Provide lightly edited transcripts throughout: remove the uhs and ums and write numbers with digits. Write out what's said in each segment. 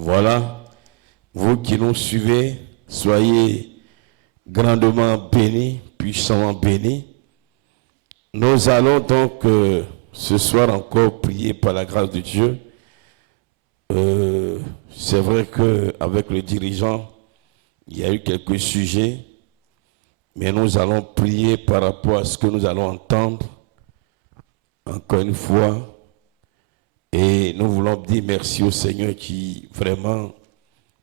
Voilà, vous qui nous suivez, soyez grandement bénis, puissamment bénis. Nous allons donc ce soir encore prier par la grâce de Dieu. C'est vrai qu'avec le dirigeant, il y a eu quelques sujets, mais nous allons prier par rapport à ce que nous allons entendre encore une fois. Et nous voulons dire merci au Seigneur qui vraiment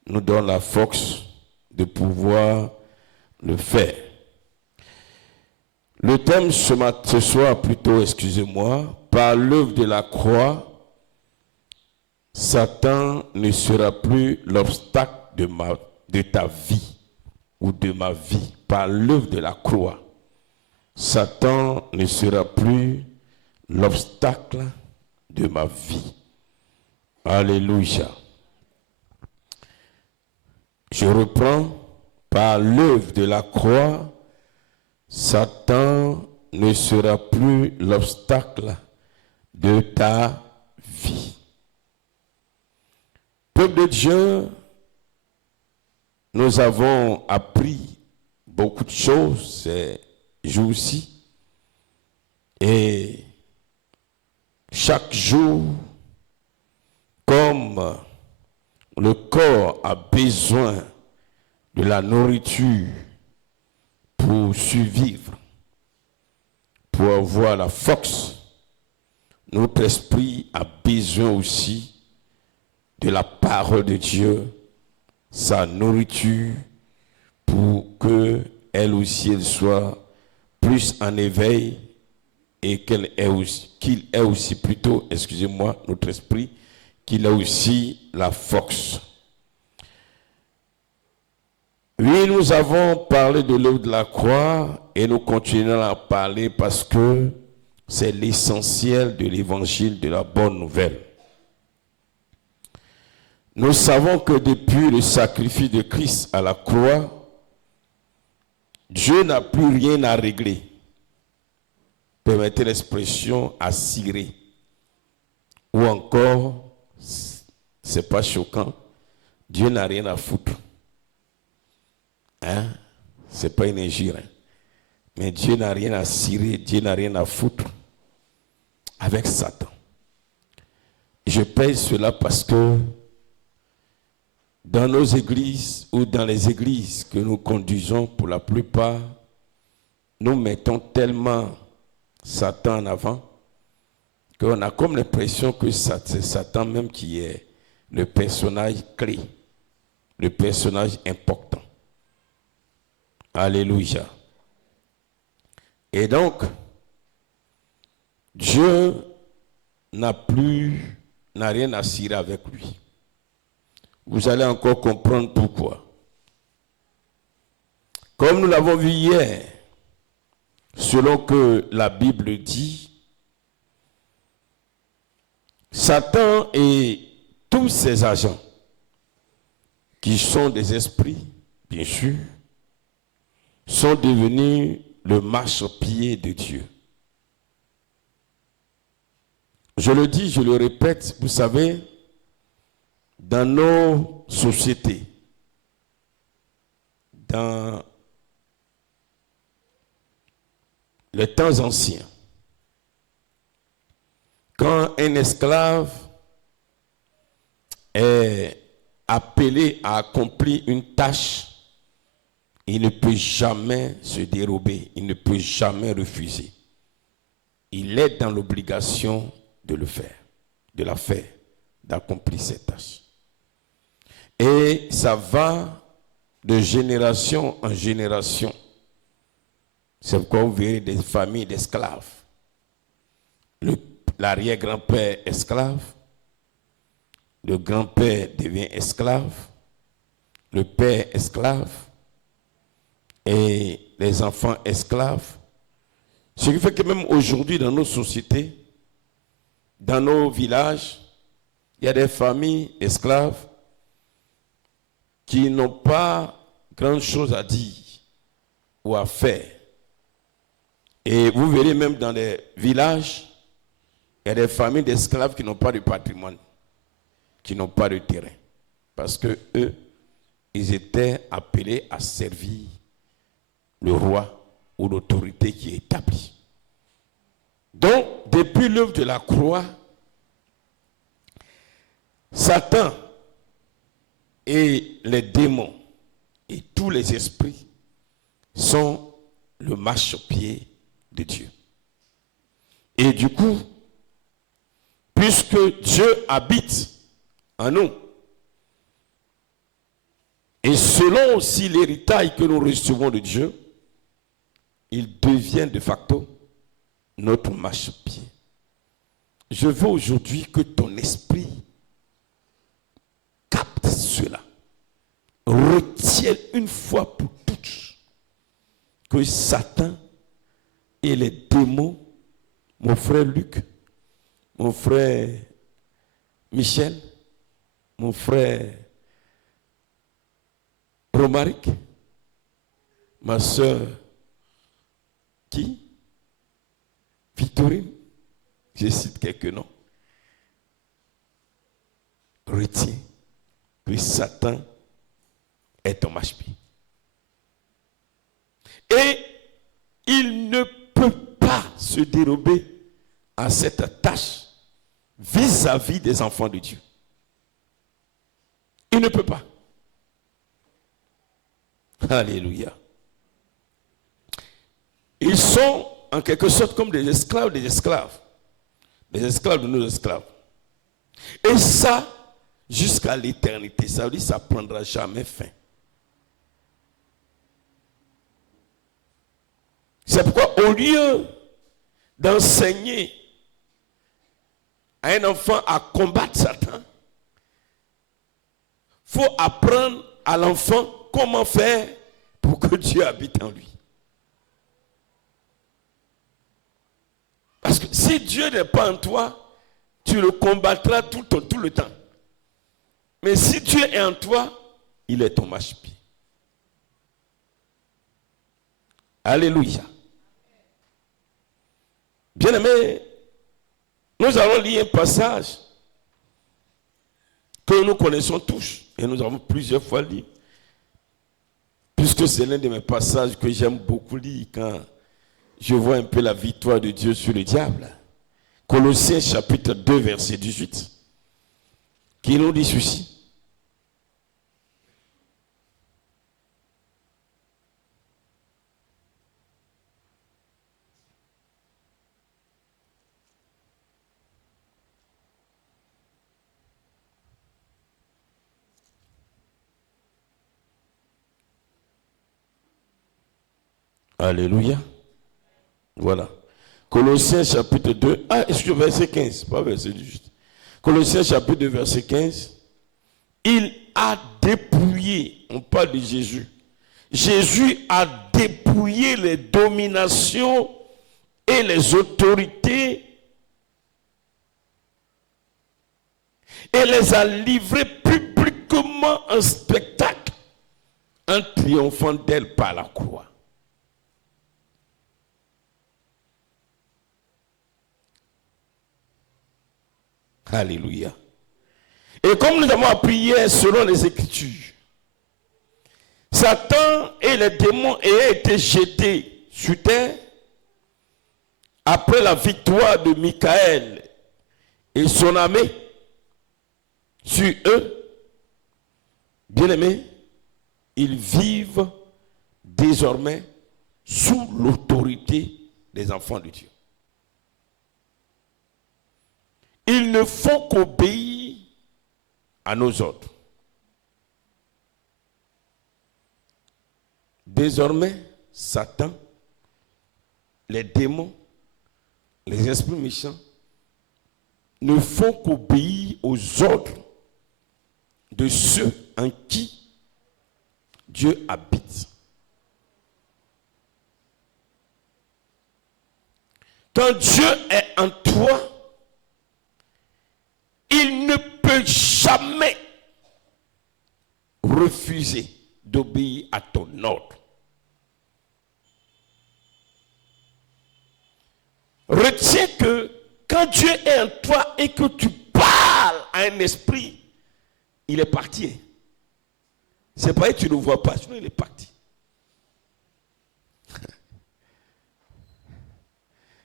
nous donne la force de pouvoir le faire. Le thème ce soir, plutôt, excusez-moi, par l'œuvre de la croix, Satan ne sera plus l'obstacle de ta vie ou de ma vie. Par l'œuvre de la croix, Satan ne sera plus l'obstacle de ma vie. Alléluia. Je reprends. Par l'œuvre de la croix, Satan ne sera plus l'obstacle de ta vie. Peuple de Dieu, nous avons appris beaucoup de choses ces jours-ci. Et chaque jour, comme le corps a besoin de la nourriture pour survivre, pour avoir la force, notre esprit a besoin aussi de la parole de Dieu, sa nourriture, pour qu'elle aussi elle soit plus en éveil et qu'il ait aussi plutôt, excusez-moi, notre esprit, qu'il ait aussi la force. Oui, nous avons parlé de l'œuvre de la croix et nous continuons à parler parce que c'est l'essentiel de l'évangile de la bonne nouvelle. Nous savons que depuis le sacrifice de Christ à la croix, Dieu n'a plus rien à régler. Permettez l'expression à cirer. Ou encore, c'est pas choquant, Dieu n'a rien à foutre. Hein? C'est pas une injure. Hein? Mais Dieu n'a rien à cirer, Dieu n'a rien à foutre avec Satan. Je paye cela parce que dans nos églises ou dans les églises que nous conduisons, pour la plupart, nous mettons tellement Satan en avant qu'on a comme l'impression que c'est Satan même qui est le personnage clé, le personnage important. Alléluia. Et donc, Dieu n'a rien à cirer avec lui. Vous allez encore comprendre pourquoi. Comme nous l'avons vu hier, selon que la Bible dit, Satan et tous ses agents, qui sont des esprits, bien sûr, sont devenus le marchepied de Dieu. Je le dis, je le répète, vous savez, dans nos sociétés, dans les temps anciens, quand un esclave est appelé à accomplir une tâche, il ne peut jamais se dérober, il ne peut jamais refuser. Il est dans l'obligation de le faire, de la faire, d'accomplir cette tâche. Et ça va de génération en génération. C'est pourquoi vous verrez des familles d'esclaves. L'arrière-grand-père esclave, le grand-père devient esclave, le père esclave, et les enfants esclaves. Ce qui fait que même aujourd'hui dans nos sociétés, dans nos villages, il y a des familles esclaves qui n'ont pas grand chose à dire ou à faire. Et vous verrez même dans les villages, il y a des familles d'esclaves qui n'ont pas de patrimoine, qui n'ont pas de terrain. Parce que eux, ils étaient appelés à servir le roi ou l'autorité qui est établie. Donc, depuis l'œuvre de la croix, Satan et les démons et tous les esprits sont le marchepied de Dieu. Et du coup, puisque Dieu habite en nous, et selon aussi l'héritage que nous recevons de Dieu, il devient de facto notre marchepied. Je veux aujourd'hui que ton esprit capte cela. Retiens une fois pour toutes que Satan et les démons, mon frère Luc, mon frère Michel, mon frère Romaric, ma soeur qui? Victorine, je cite quelques noms. Retiens que Satan est ton marchepied. Et il ne peut pas se dérober à cette tâche vis-à-vis des enfants de Dieu. Il ne peut pas. Alléluia. Ils sont en quelque sorte comme des esclaves de nos esclaves. Et ça, jusqu'à l'éternité, ça veut dire que ça ne prendra jamais fin. C'est pourquoi au lieu d'enseigner à un enfant à combattre Satan, il faut apprendre à l'enfant comment faire pour que Dieu habite en lui. Parce que si Dieu n'est pas en toi, tu le combattras tout le temps. Mais si Dieu est en toi, il est ton marchepied. Alléluia. Bien-aimés, nous allons lire un passage que nous connaissons tous et nous avons plusieurs fois lu. Puisque c'est l'un de mes passages que j'aime beaucoup lire quand je vois un peu la victoire de Dieu sur le diable. Colossiens chapitre 2 verset 18 qui nous dit ceci. Alléluia. Voilà. Colossiens chapitre 2. Ah, excusez, verset 15, pas verset 18. Colossiens chapitre 2, verset 15. Il a dépouillé, on parle de Jésus. Jésus a dépouillé les dominations et les autorités et les a livrées publiquement en spectacle en triomphant d'elle par la croix. Alléluia. Et comme nous avons appris hier selon les Écritures, Satan et les démons ayant été jetés sur terre après la victoire de Michael et son armée sur eux, bien-aimés, ils vivent désormais sous l'autorité des enfants de Dieu. Ils ne font qu'obéir à nos ordres. Désormais, Satan, les démons, les esprits méchants ne font qu'obéir aux ordres de ceux en qui Dieu habite. Quand Dieu est en toi, il ne peut jamais refuser d'obéir à ton ordre. Retiens que quand Dieu est en toi et que tu parles à un esprit, il est parti. C'est pas que tu ne le vois pas, sinon il est parti.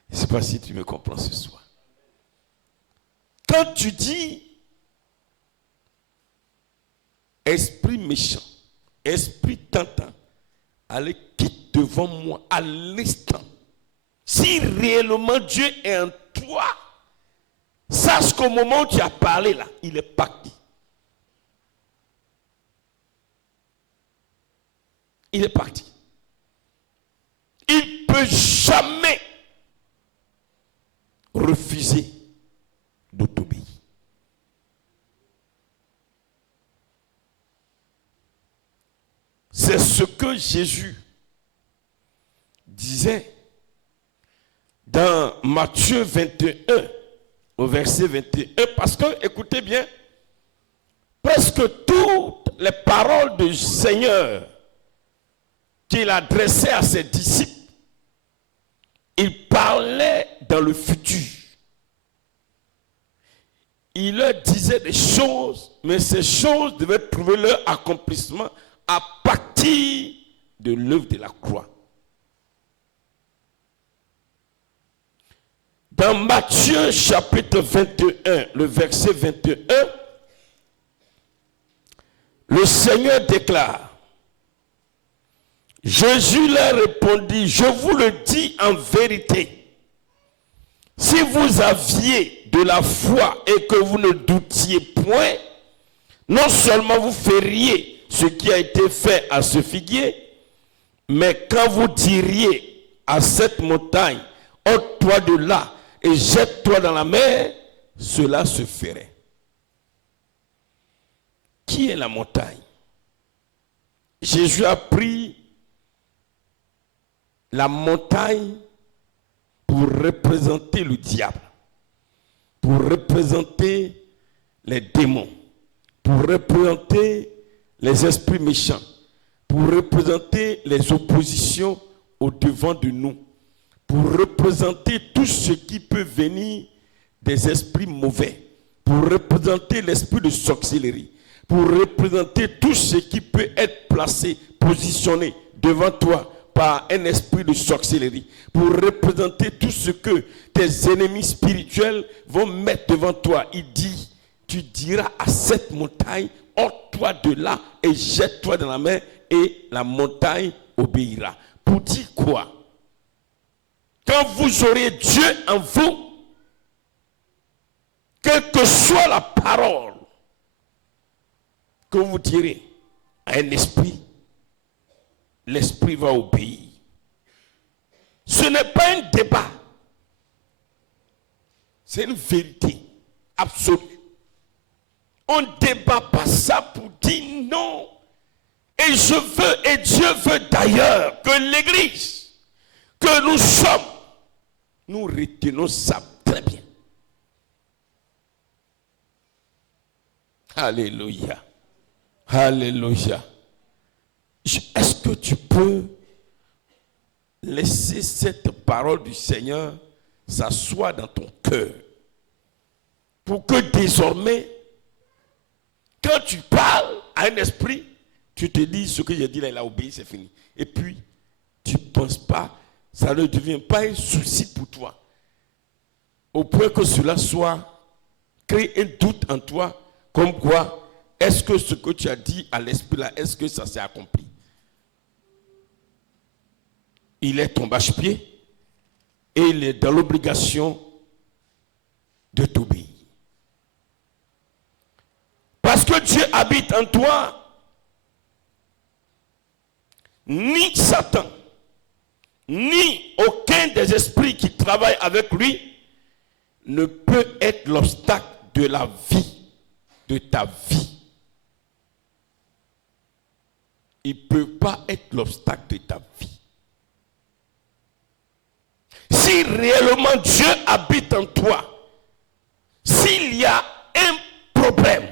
Je ne sais pas si tu me comprends ce soir. Quand tu dis esprit méchant, esprit tentant, allez, quitte devant moi à l'instant. Si réellement Dieu est en toi, sache qu'au moment où tu as parlé là, il est parti. Il est parti. Il ne peut jamais refuser de t'obéir. C'est ce que Jésus disait dans Matthieu 21, au verset 21, parce que, écoutez bien, presque toutes les paroles du Seigneur qu'il adressait à ses disciples, il parlait dans le futur. Il leur disait des choses, mais ces choses devaient trouver leur accomplissement à partir de l'œuvre de la croix. Dans Matthieu chapitre 21, le verset 21, le Seigneur déclare, Jésus leur répondit, je vous le dis en vérité, si vous aviez de la foi et que vous ne doutiez point, non seulement vous feriez ce qui a été fait à ce figuier, mais quand vous diriez à cette montagne, ôte-toi de là et jette-toi dans la mer, cela se ferait. Qui est la montagne? Jésus a pris la montagne pour représenter le diable, pour représenter les démons, pour représenter les esprits méchants, pour représenter les oppositions au-devant de nous, pour représenter tout ce qui peut venir des esprits mauvais, pour représenter l'esprit de sorcellerie, pour représenter tout ce qui peut être placé, positionné devant toi par un esprit de sorcellerie, pour représenter tout ce que tes ennemis spirituels vont mettre devant toi. Il dit, tu diras à cette montagne, ôte-toi de là et jette-toi dans la mer, et la montagne obéira. Pour dire quoi? Quand vous aurez Dieu en vous, quelle que soit la parole que vous direz à un esprit, l'esprit va obéir. Ce n'est pas un débat. C'est une vérité absolue. On ne débat pas ça pour dire non. Et je veux, et Dieu veut d'ailleurs que l'Église, que nous sommes, nous retenons ça très bien. Alléluia. Alléluia. Est-ce que tu peux laisser cette parole du Seigneur s'asseoir dans ton cœur pour que désormais, quand tu parles à un esprit, tu te dis ce que j'ai dit là, il a obéi, c'est fini. Et puis, tu ne penses pas, ça ne devient pas un souci pour toi. Au point que cela soit, crée un doute en toi, comme quoi, est-ce que ce que tu as dit à l'esprit là, est-ce que ça s'est accompli? Il est ton bâche-pied et il est dans l'obligation de t'obéir. Parce que Dieu habite en toi, ni Satan, ni aucun des esprits qui travaillent avec lui ne peut être l'obstacle de la vie, de ta vie. Il ne peut pas être l'obstacle de ta vie. Si réellement Dieu habite en toi, s'il y a un problème,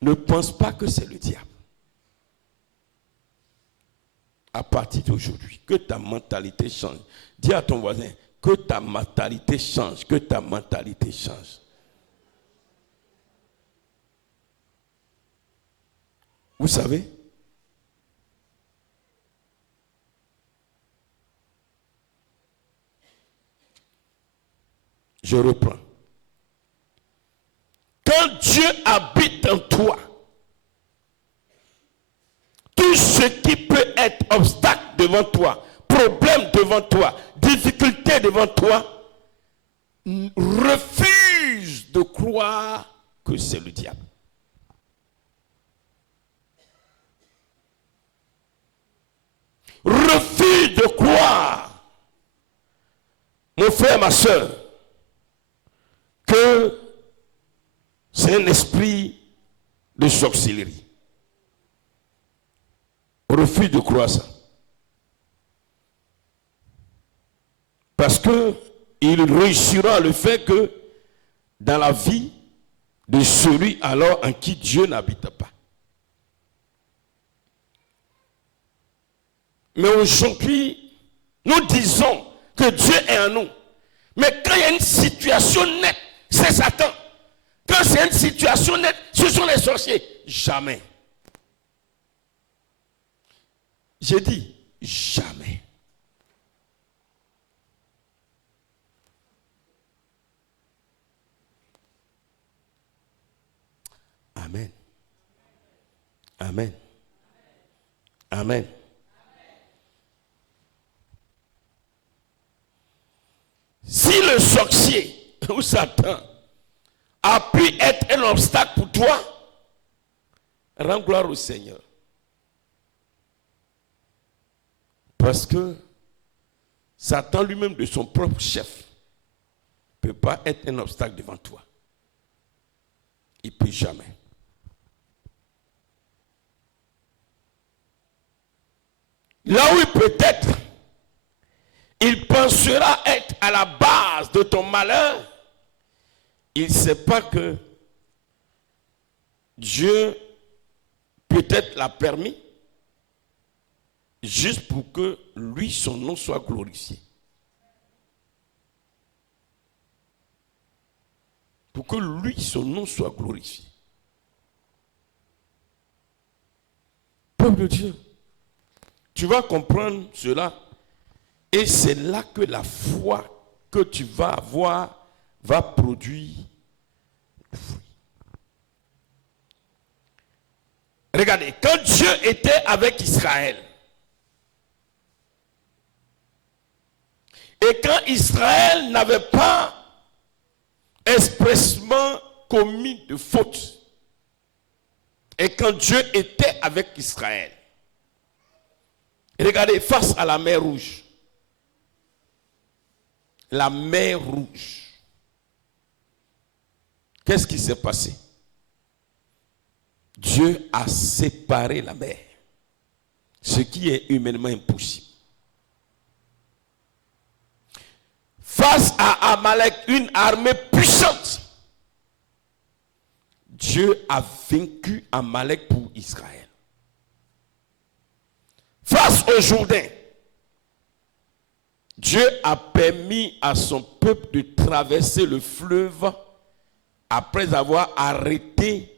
ne pense pas que c'est le diable. À partir d'aujourd'hui, que ta mentalité change. Dis à ton voisin, que ta mentalité change, que ta mentalité change. Vous savez, je reprends. Quand Dieu habite en toi, tout ce qui peut être obstacle devant toi, problème devant toi, difficulté devant toi, refuse de croire que c'est le diable. Refuse de croire, mon frère, ma soeur, que c'est un esprit de sorcellerie. Refuse de croire ça. Parce que il réussira le fait que dans la vie de celui alors en qui Dieu n'habite pas. Mais aujourd'hui, nous disons que Dieu est en nous. Mais quand il y a une situation nette, c'est Satan. Quand c'est une situation nette, ce sont les sorciers. Jamais. J'ai dit jamais. Amen. Amen. Amen. Si le sorcier ou Satan a pu être un obstacle pour toi, rends gloire au Seigneur. Parce que Satan lui-même de son propre chef ne peut pas être un obstacle devant toi. Il ne peut jamais. Là où peut-être il pensera être à la base de ton malheur, il ne sait pas que Dieu peut-être l'a permis juste pour que lui, son nom soit glorifié. Pour que lui, son nom soit glorifié. Peuple de Dieu, tu vas comprendre cela. Et c'est là que la foi que tu vas avoir va produire le fruit. Regardez, quand Dieu était avec Israël, et quand Israël n'avait pas expressement commis de faute, et quand Dieu était avec Israël, regardez, face à la mer Rouge, la mer Rouge. Qu'est-ce qui s'est passé? Dieu a séparé la mer, ce qui est humainement impossible. Face à Amalek, une armée puissante, Dieu a vaincu Amalek pour Israël. Face au Jourdain, Dieu a permis à son peuple de traverser le fleuve après avoir arrêté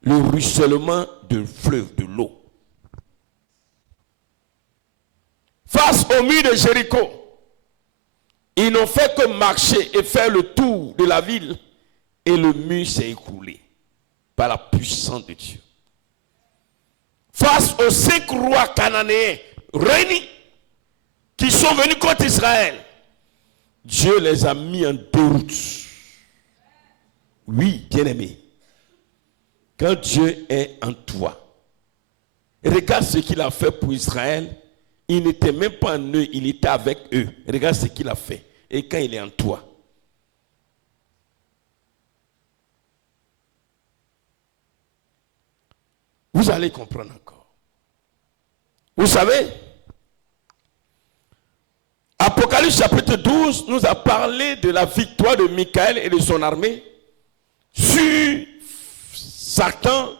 le ruissellement du fleuve, de l'eau. Face au mur de Jéricho, ils n'ont fait que marcher et faire le tour de la ville et le mur s'est écroulé par la puissance de Dieu. Face aux 5 rois cananéens réunis qui sont venus contre Israël, Dieu les a mis en déroute. Oui, bien-aimé, quand Dieu est en toi, regarde ce qu'il a fait pour Israël. Il n'était même pas en eux, il était avec eux. Regarde ce qu'il a fait. Et quand il est en toi, vous allez comprendre encore. Vous savez, Apocalypse chapitre 12 nous a parlé de la victoire de Michael et de son armée sur Satan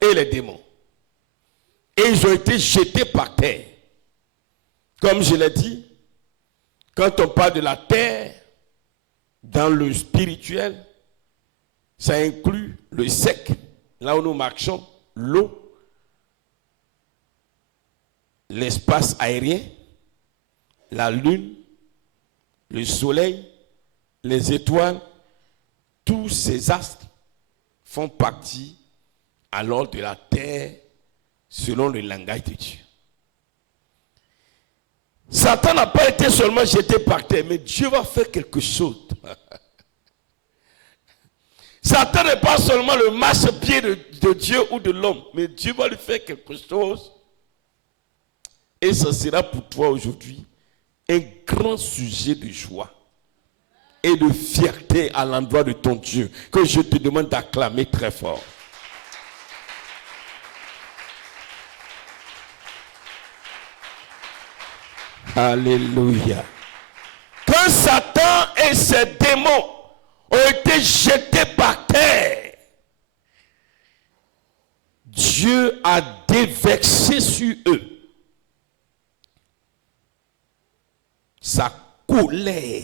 et les démons. Et ils ont été jetés par terre. Comme je l'ai dit, quand on parle de la terre, dans le spirituel, ça inclut le sec, là où nous marchons, l'eau, l'espace aérien, la lune, le soleil, les étoiles, tous ces astres font partie alors de la terre selon le langage de Dieu. Satan n'a pas été seulement jeté par terre, mais Dieu va faire quelque chose. Satan n'est pas seulement le marchepied de Dieu ou de l'homme, mais Dieu va lui faire quelque chose. Et ce sera pour toi aujourd'hui un grand sujet de joie et de fierté à l'endroit de ton Dieu, que je te demande d'acclamer très fort. Alléluia. Quand Satan et ses démons ont été jetés par terre, Dieu a déversé sur eux sa colère,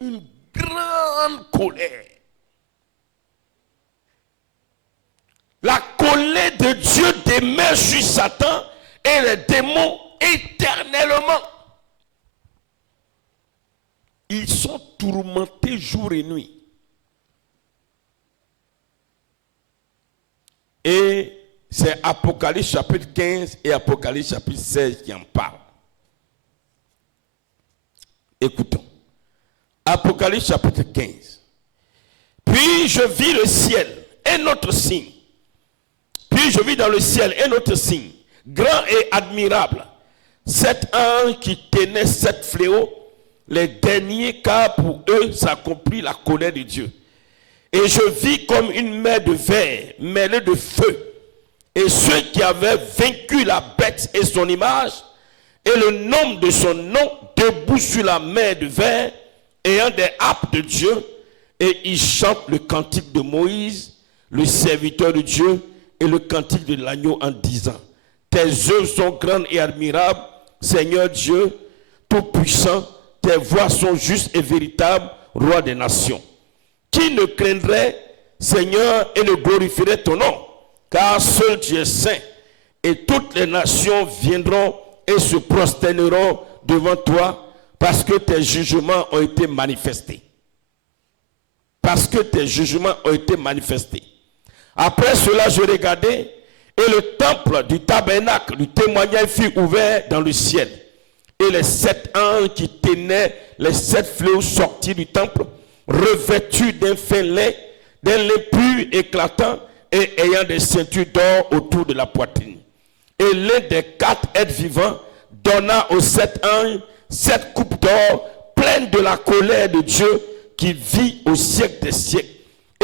une grande colère. La colère de Dieu demeure sur Satan et les démons éternellement. Ils sont tourmentés jour et nuit. Et c'est Apocalypse chapitre 15 et Apocalypse chapitre 16 qui en parlent. Écoutons. Apocalypse chapitre 15. Puis je vis le ciel, un autre signe. Puis je vis dans le ciel un autre signe, grand et admirable. 7 anges qui tenaient 7 fléaux, les derniers, car pour eux s'accomplit la colère de Dieu. Et je vis comme une mer de verre mêlée de feu. Et ceux qui avaient vaincu la bête et son image, et le nom de son nom, debout sur la mer de verre, ayant des harpes de Dieu, et ils chantent le cantique de Moïse, le serviteur de Dieu, et le cantique de l'agneau en disant: tes œuvres sont grandes et admirables, Seigneur Dieu, tout-puissant, tes voies sont justes et véritables, roi des nations. Qui ne craindrait, Seigneur, et ne glorifierait ton nom? Car seul tu es saint, et toutes les nations viendront et se prosterneront devant toi, parce que tes jugements ont été manifestés. Parce que tes jugements ont été manifestés. Après cela, je regardais, et le temple du tabernacle du témoignage fut ouvert dans le ciel. Et les 7 anges qui tenaient les 7 fléaux sortis du temple, revêtus d'un fin lait, d'un lait pur éclatant, et ayant des ceintures d'or autour de la poitrine. Et l'un des 4 êtres vivants donna aux 7 anges 7 coupes d'or pleines de la colère de Dieu qui vit au siècle des siècles.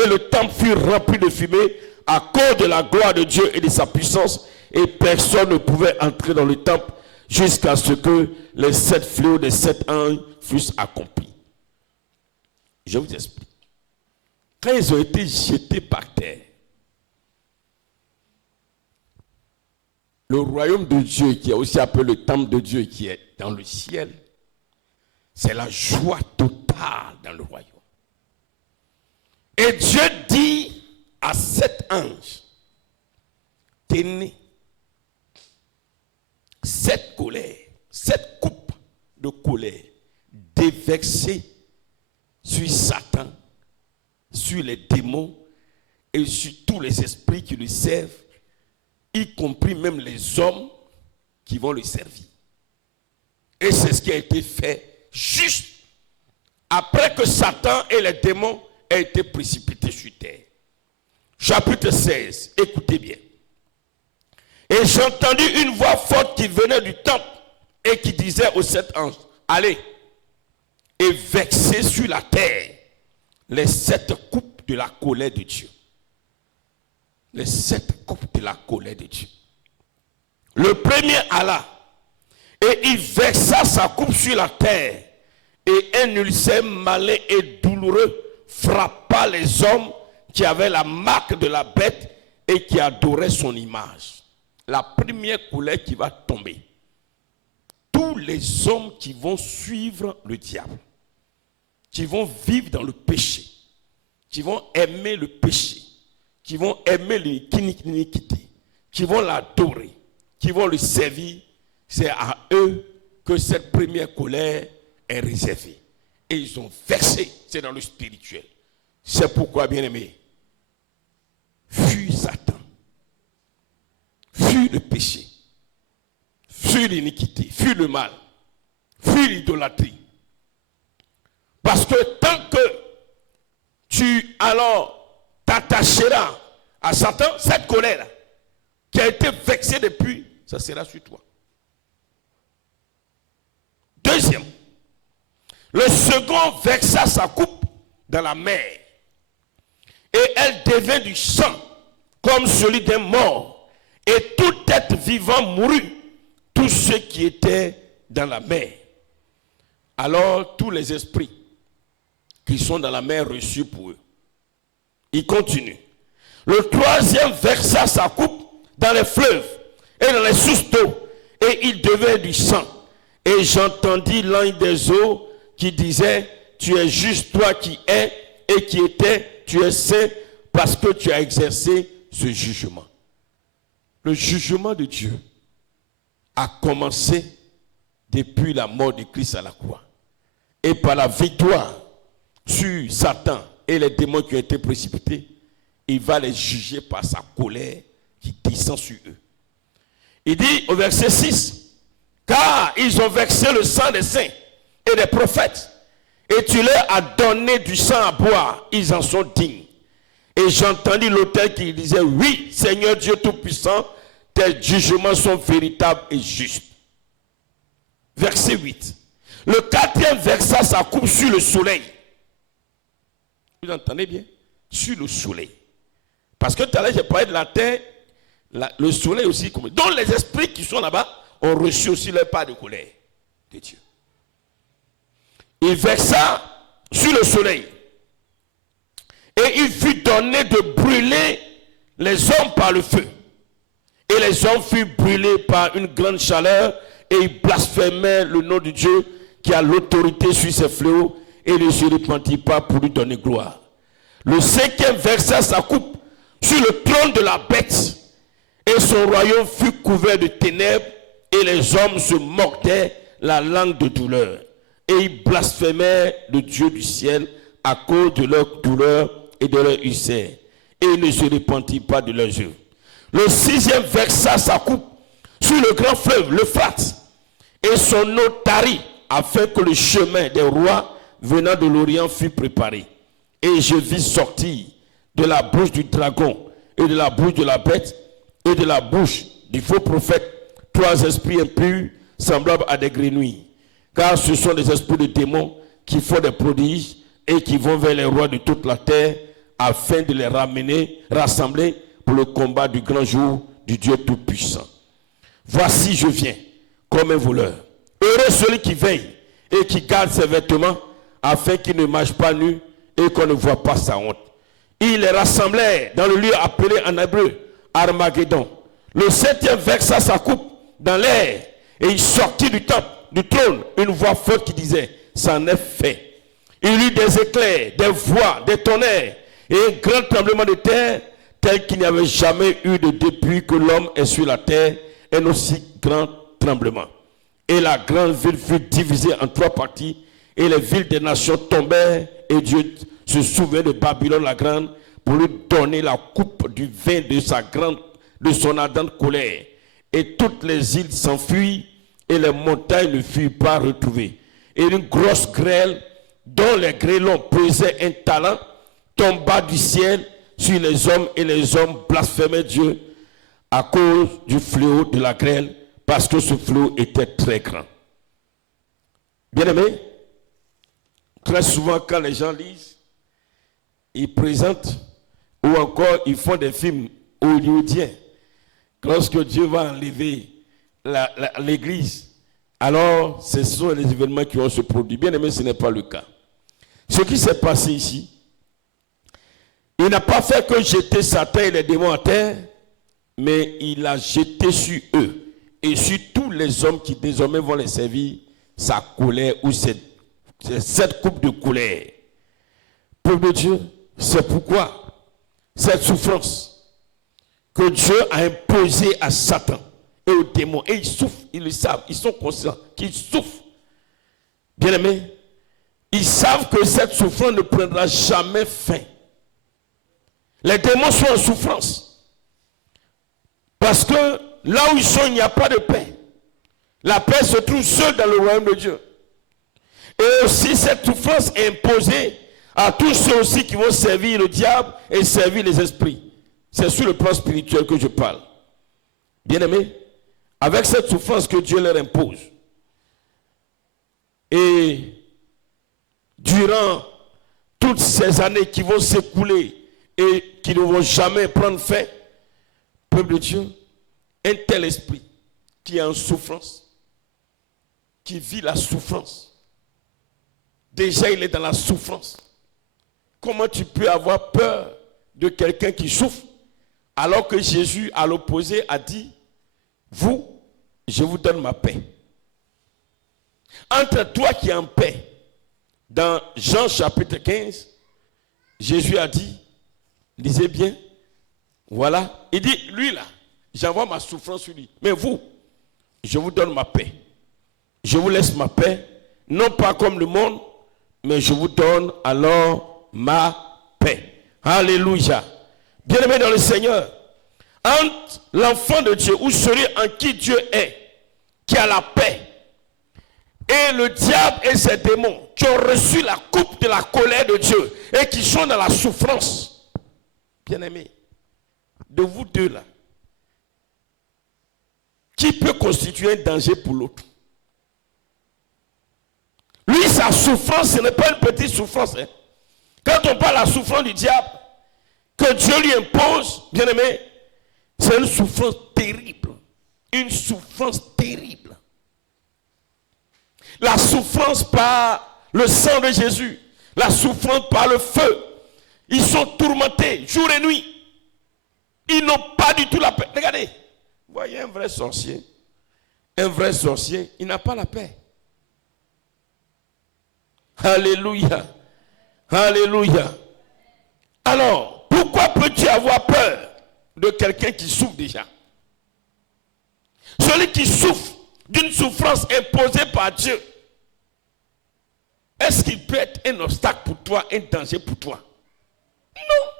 Et le temple fut rempli de fumée à cause de la gloire de Dieu et de sa puissance, et personne ne pouvait entrer dans le temple jusqu'à ce que les 7 fléaux des 7 anges fussent accomplis. Je vous explique. Quand ils ont été jetés par terre, le royaume de Dieu, qui est aussi appelé le temple de Dieu, qui est dans le ciel, c'est la joie totale dans le royaume. Et Dieu dit à 7 anges: tenez 7 colères, 7 coupes de colère déversées sur Satan, sur les démons et sur tous les esprits qui lui servent, y compris même les hommes qui vont le servir. Et c'est ce qui a été fait juste après que Satan et les démons aient été précipités sur terre. Chapitre 16, écoutez bien. Et j'ai entendu une voix forte qui venait du temple et qui disait aux 7 anges: allez et versez sur la terre les 7 coupes de la colère de Dieu. Les 7 coupes de la colère de Dieu. Le premier alla, et il versa sa coupe sur la terre, et un ulcère malin et douloureux frappa les hommes qui avaient la marque de la bête et qui adoraient son image. La première colère qui va tomber. Tous les hommes qui vont suivre le diable, qui vont vivre dans le péché, qui vont aimer le péché, qui vont aimer l'iniquité, qui vont l'adorer, qui vont le servir, c'est à eux que cette première colère est réservée. Et ils sont vexés, c'est dans le spirituel. C'est pourquoi, bien-aimés, fuis Satan, fuis le péché, fuis l'iniquité, fuis le mal, fuis l'idolâtrie. Parce que tant que tu alors t'attacheras à Satan, cette colère qui a été vexée depuis, ça sera sur toi. Deuxième, le second versa sa coupe dans la mer et elle devint du sang comme celui d'un mort et tout être vivant mourut, tous ceux qui étaient dans la mer. Alors tous les esprits qui sont dans la mer reçurent pour eux. Il continue. Le troisième versa sa coupe dans les fleuves et dans les sources d'eau et il devint du sang. Et j'entendis l'ange des eaux qui disait, tu es juste toi qui es et qui étais, tu es saint parce que tu as exercé ce jugement. Le jugement de Dieu a commencé depuis la mort de Christ à la croix. Et par la victoire sur Satan et les démons qui ont été précipités, il va les juger par sa colère qui descend sur eux. Il dit au verset 6, car ils ont vexé le sang des saints et des prophètes, et tu leur as donné du sang à boire, ils en sont dignes. Et j'entendis l'autel qui disait, oui, Seigneur Dieu Tout-Puissant, tes jugements sont véritables et justes. Verset 8. Le quatrième versa sa coupe sur le soleil. Vous entendez bien? Sur le soleil. Parce que tout à l'heure, j'ai parlé de la terre, le soleil aussi. Donc les esprits qui sont là-bas ont reçu aussi leur part de colère de Dieu. Il versa sur le soleil. Et il fut donné de brûler les hommes par le feu. Et les hommes furent brûlés par une grande chaleur et ils blasphémaient le nom de Dieu qui a l'autorité sur ces fléaux et ne se repentit pas pour lui donner gloire. Le cinquième versa sa coupe sur le trône de la bête et son royaume fut couvert de ténèbres et les hommes se mordaient la langue de douleur. Et ils blasphémaient le Dieu du ciel à cause de leur douleur et de leur ulcère. Et ils ne se repentirent pas de leurs œuvres. Le sixième versa sa coupe sur le grand fleuve, l'Euphrate, et son eau tarit, afin que le chemin des rois venant de l'Orient fût préparé. Et je vis sortir de la bouche du dragon, et de la bouche de la bête, et de la bouche du faux prophète, trois esprits impurs, semblables à des grenouilles. Car ce sont des esprits de démons qui font des prodiges, et qui vont vers les rois de toute la terre, afin de les rassembler pour le combat du grand jour du Dieu Tout-Puissant. Voici, je viens comme un voleur. Heureux celui qui veille et qui garde ses vêtements, afin qu'il ne marche pas nu et qu'on ne voit pas sa honte. Il les rassemblait dans le lieu appelé en hébreu Armageddon. Le septième versa sa coupe dans l'air et il sortit du trône une voix forte qui disait, c'en est fait. Il y eut des éclairs, des voix, des tonnerres et un grand tremblement de terre tel qu'il n'y avait jamais eu de depuis que l'homme est sur la terre, un aussi grand tremblement. Et la grande ville fut divisée en trois parties, et les villes des nations tombèrent, et Dieu se souvint de Babylone la grande pour lui donner la coupe du vin de son ardente colère. Et toutes les îles s'enfuirent, et les montagnes ne furent pas retrouvées. Et une grosse grêle, dont les grêlons pesaient un talent, tomba du ciel sur les hommes, et les hommes blasphémaient Dieu à cause du fléau de la grêle, parce que ce fléau était très grand. Bien-aimés, très souvent quand les gens lisent, ils présentent ou encore ils font des films hollywoodiens. Lorsque Dieu va enlever l'église, alors ce sont les événements qui vont se produire. Bien-aimés, ce n'est pas le cas. Ce qui s'est passé ici, il n'a pas fait que jeter Satan et les démons à terre, mais il a jeté sur eux et sur tous les hommes qui désormais vont les servir sa colère ou cette coupe de colère. Peuple de Dieu, c'est pourquoi cette souffrance que Dieu a imposée à Satan et aux démons. Et ils souffrent, ils le savent, ils sont conscients qu'ils souffrent. Bien-aimés, ils savent que cette souffrance ne prendra jamais fin. Les démons sont en souffrance. Parce que là où ils sont, il n'y a pas de paix. La paix se trouve seule dans le royaume de Dieu. Et aussi, cette souffrance est imposée à tous ceux aussi qui vont servir le diable et servir les esprits. C'est sur le plan spirituel que je parle. Bien-aimés, avec cette souffrance que Dieu leur impose, et durant toutes ces années qui vont s'écouler et qui ne vont jamais prendre fin, peuple de Dieu, un tel esprit qui est en souffrance, qui vit la souffrance, déjà il est dans la souffrance. Comment tu peux avoir peur de quelqu'un qui souffre alors que Jésus, à l'opposé, a dit, vous, je vous donne ma paix. Entre toi qui es en paix, dans Jean chapitre 15, Jésus a dit, lisez bien, voilà, il dit, lui là, j'envoie ma souffrance sur lui, mais vous, je vous donne ma paix. Je vous laisse ma paix, non pas comme le monde, mais je vous donne alors ma paix. Alléluia. Bien-aimé dans le Seigneur, entre l'enfant de Dieu ou celui en qui Dieu est, qui a la paix, et le diable et ses démons qui ont reçu la coupe de la colère de Dieu et qui sont dans la souffrance, bien-aimé, de vous deux là, qui peut constituer un danger pour l'autre? Lui, sa souffrance, ce n'est pas une petite souffrance. Hein. Quand on parle de la souffrance du diable, que Dieu lui impose, bien-aimé, c'est une souffrance terrible. Une souffrance terrible. La souffrance par le sang de Jésus. La souffrance par le feu. Ils sont tourmentés jour et nuit. Ils n'ont pas du tout la paix. Regardez, vous voyez un vrai sorcier. Un vrai sorcier, il n'a pas la paix. Alléluia. Alléluia. Alors, pourquoi peux-tu avoir peur de quelqu'un qui souffre déjà? Celui qui souffre d'une souffrance imposée par Dieu, est-ce qu'il peut être un obstacle pour toi, un danger pour toi? Non.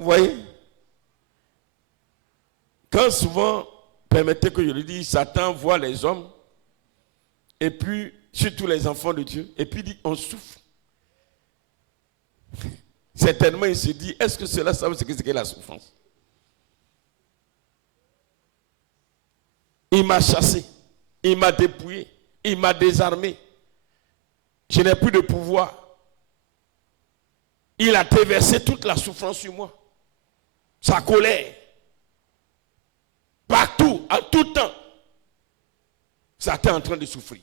Vous voyez? Quand souvent, permettez que je le dise, Satan voit les hommes, et puis, surtout les enfants de Dieu, et puis il dit, on souffre. Certainement, il se dit, est-ce que cela savent ce que c'est la souffrance? Il m'a chassé, il m'a dépouillé, il m'a désarmé. Je n'ai plus de pouvoir. Il a déversé toute la souffrance sur moi. Sa colère. Partout, à tout temps. Satan est en train de souffrir.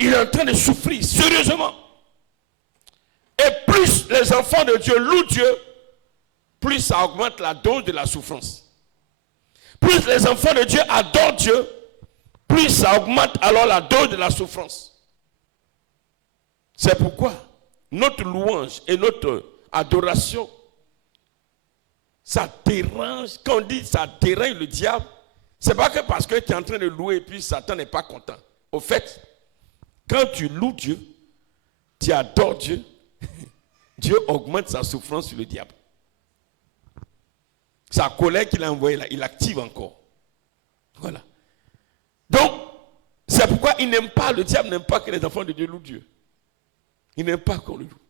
Il est en train de souffrir sérieusement. Et plus les enfants de Dieu louent Dieu, plus ça augmente la dose de la souffrance. Plus les enfants de Dieu adorent Dieu, plus ça augmente alors la dose de la souffrance. C'est pourquoi notre louange et notre adoration, ça dérange. Quand on dit ça dérange le diable, c'est pas que parce que tu es en train de louer et puis Satan n'est pas content. Au fait, quand tu loues Dieu, tu adores Dieu, Dieu augmente sa souffrance sur le diable. Sa colère qu'il a envoyée là, il active encore. Voilà. Donc, c'est pourquoi il n'aime pas, le diable n'aime pas que les enfants de Dieu louent Dieu. Il n'aime pas qu'on le loue.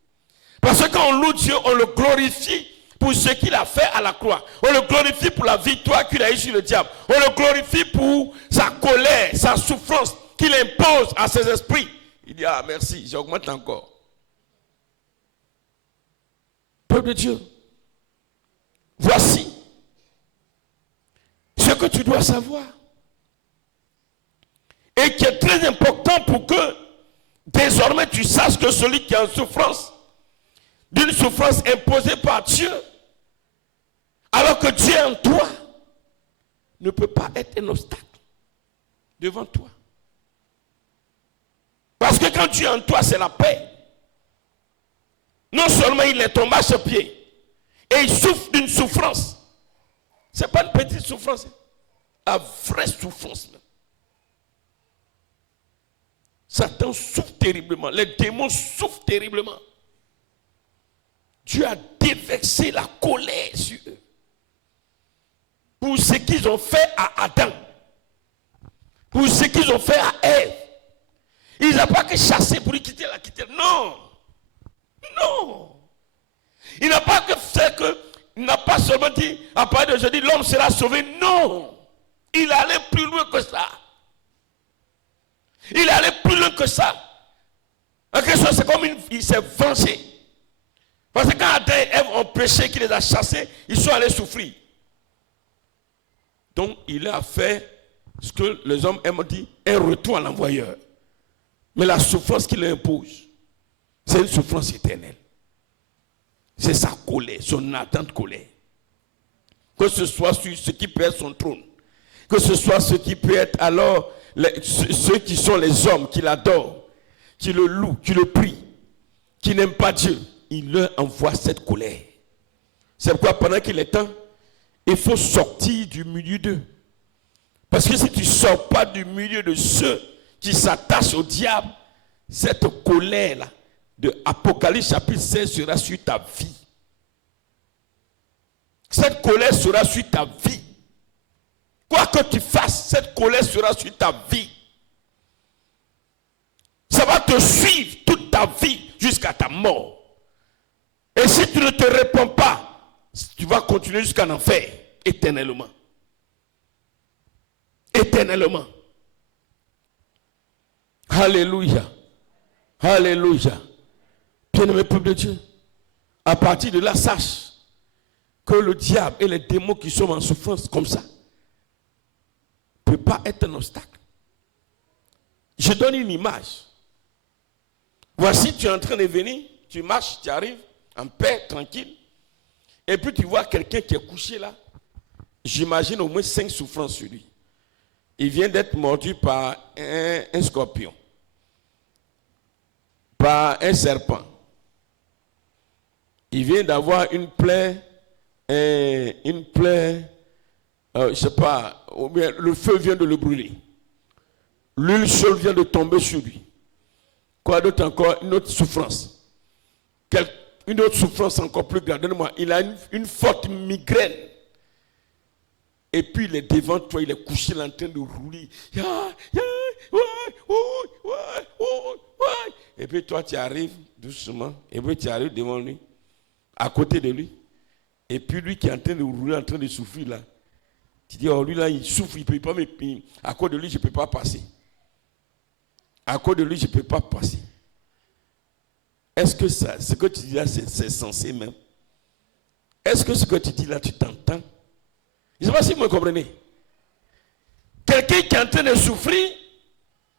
Parce que quand on loue Dieu, on le glorifie pour ce qu'il a fait à la croix. On le glorifie pour la victoire qu'il a eue sur le diable. On le glorifie pour sa colère, sa souffrance qu'il impose à ses esprits. Il dit, ah merci, j'augmente encore. Peuple de Dieu, voici ce que tu dois savoir. Et qui est très important pour que désormais tu saches que celui qui est en souffrance, d'une souffrance imposée par Dieu, alors que Dieu est en toi, ne peut pas être un obstacle devant toi. Parce que quand tu es en toi, c'est la paix. Non seulement il est tombé à ses pieds, et il souffre d'une souffrance. Ce n'est pas une petite souffrance, la vraie souffrance même. Satan souffre terriblement, les démons souffrent terriblement. Dieu a déversé la colère sur eux. Pour ce qu'ils ont fait à Adam. Pour ce qu'ils ont fait à Ève. Ils n'ont pas que chassé pour quitter la quitter. Non. Non. Il n'a pas que fait que, il n'a pas seulement dit, à partir de jeudi, l'homme sera sauvé. Non. Il allait plus loin que ça. Il allait plus loin que ça. En quelque sorte, c'est comme il s'est vengé. Parce que quand Adam et Ève ont péché, qu'il les a chassés, ils sont allés souffrir. Donc, il a fait ce que les hommes aiment dire, un retour à l'envoyeur. Mais la souffrance qu'il impose, c'est une souffrance éternelle. C'est sa colère, son ardente colère. Que ce soit sur ce qui peut être son trône, que ce soit ce qui peut être alors ceux qui sont les hommes qui l'adorent, qui le louent, qui le prient, qui n'aiment pas Dieu, il leur envoie cette colère. C'est pourquoi pendant qu'il est temps, il faut sortir du milieu d'eux. Parce que si tu ne sors pas du milieu de ceux qui s'attachent au diable, cette colère-là de Apocalypse chapitre 16 sera sur ta vie. Cette colère sera sur ta vie. Quoi que tu fasses, cette colère sera sur ta vie. Ça va te suivre toute ta vie jusqu'à ta mort. Et si tu ne te réponds pas, tu vas continuer jusqu'en enfer, éternellement. Éternellement. Alléluia. Alléluia. Bien-aimé peuple de Dieu, à partir de là, sache que le diable et les démons qui sont en souffrance comme ça ne peuvent pas être un obstacle. Je donne une image. Voici, tu es en train de venir, tu marches, tu arrives en paix, tranquille, et puis tu vois quelqu'un qui est couché là. J'imagine au moins 5 souffrances sur lui. Il vient d'être mordu par un scorpion, par un serpent. Il vient d'avoir une plaie, je ne sais pas, ou bien le feu vient de le brûler. L'huile chaude vient de tomber sur lui. Quoi d'autre encore? Une autre souffrance. Une autre souffrance encore plus grande. Donne-moi, il a une forte migraine. Et puis il est devant toi, il est couché là, en train de rouler. Et puis toi tu arrives doucement, et puis tu arrives devant lui, à côté de lui. Et puis lui qui est en train de rouler, en train de souffrir là, tu dis, oh lui là il souffre, il ne peut pas me payer. À cause de lui je ne peux pas passer. À cause de lui je ne peux pas passer. Est-ce que ça, ce que tu dis là c'est censé même? Est-ce que ce que tu dis là tu t'entends? Je ne sais pas si vous me comprenez. Quelqu'un qui est en train de souffrir,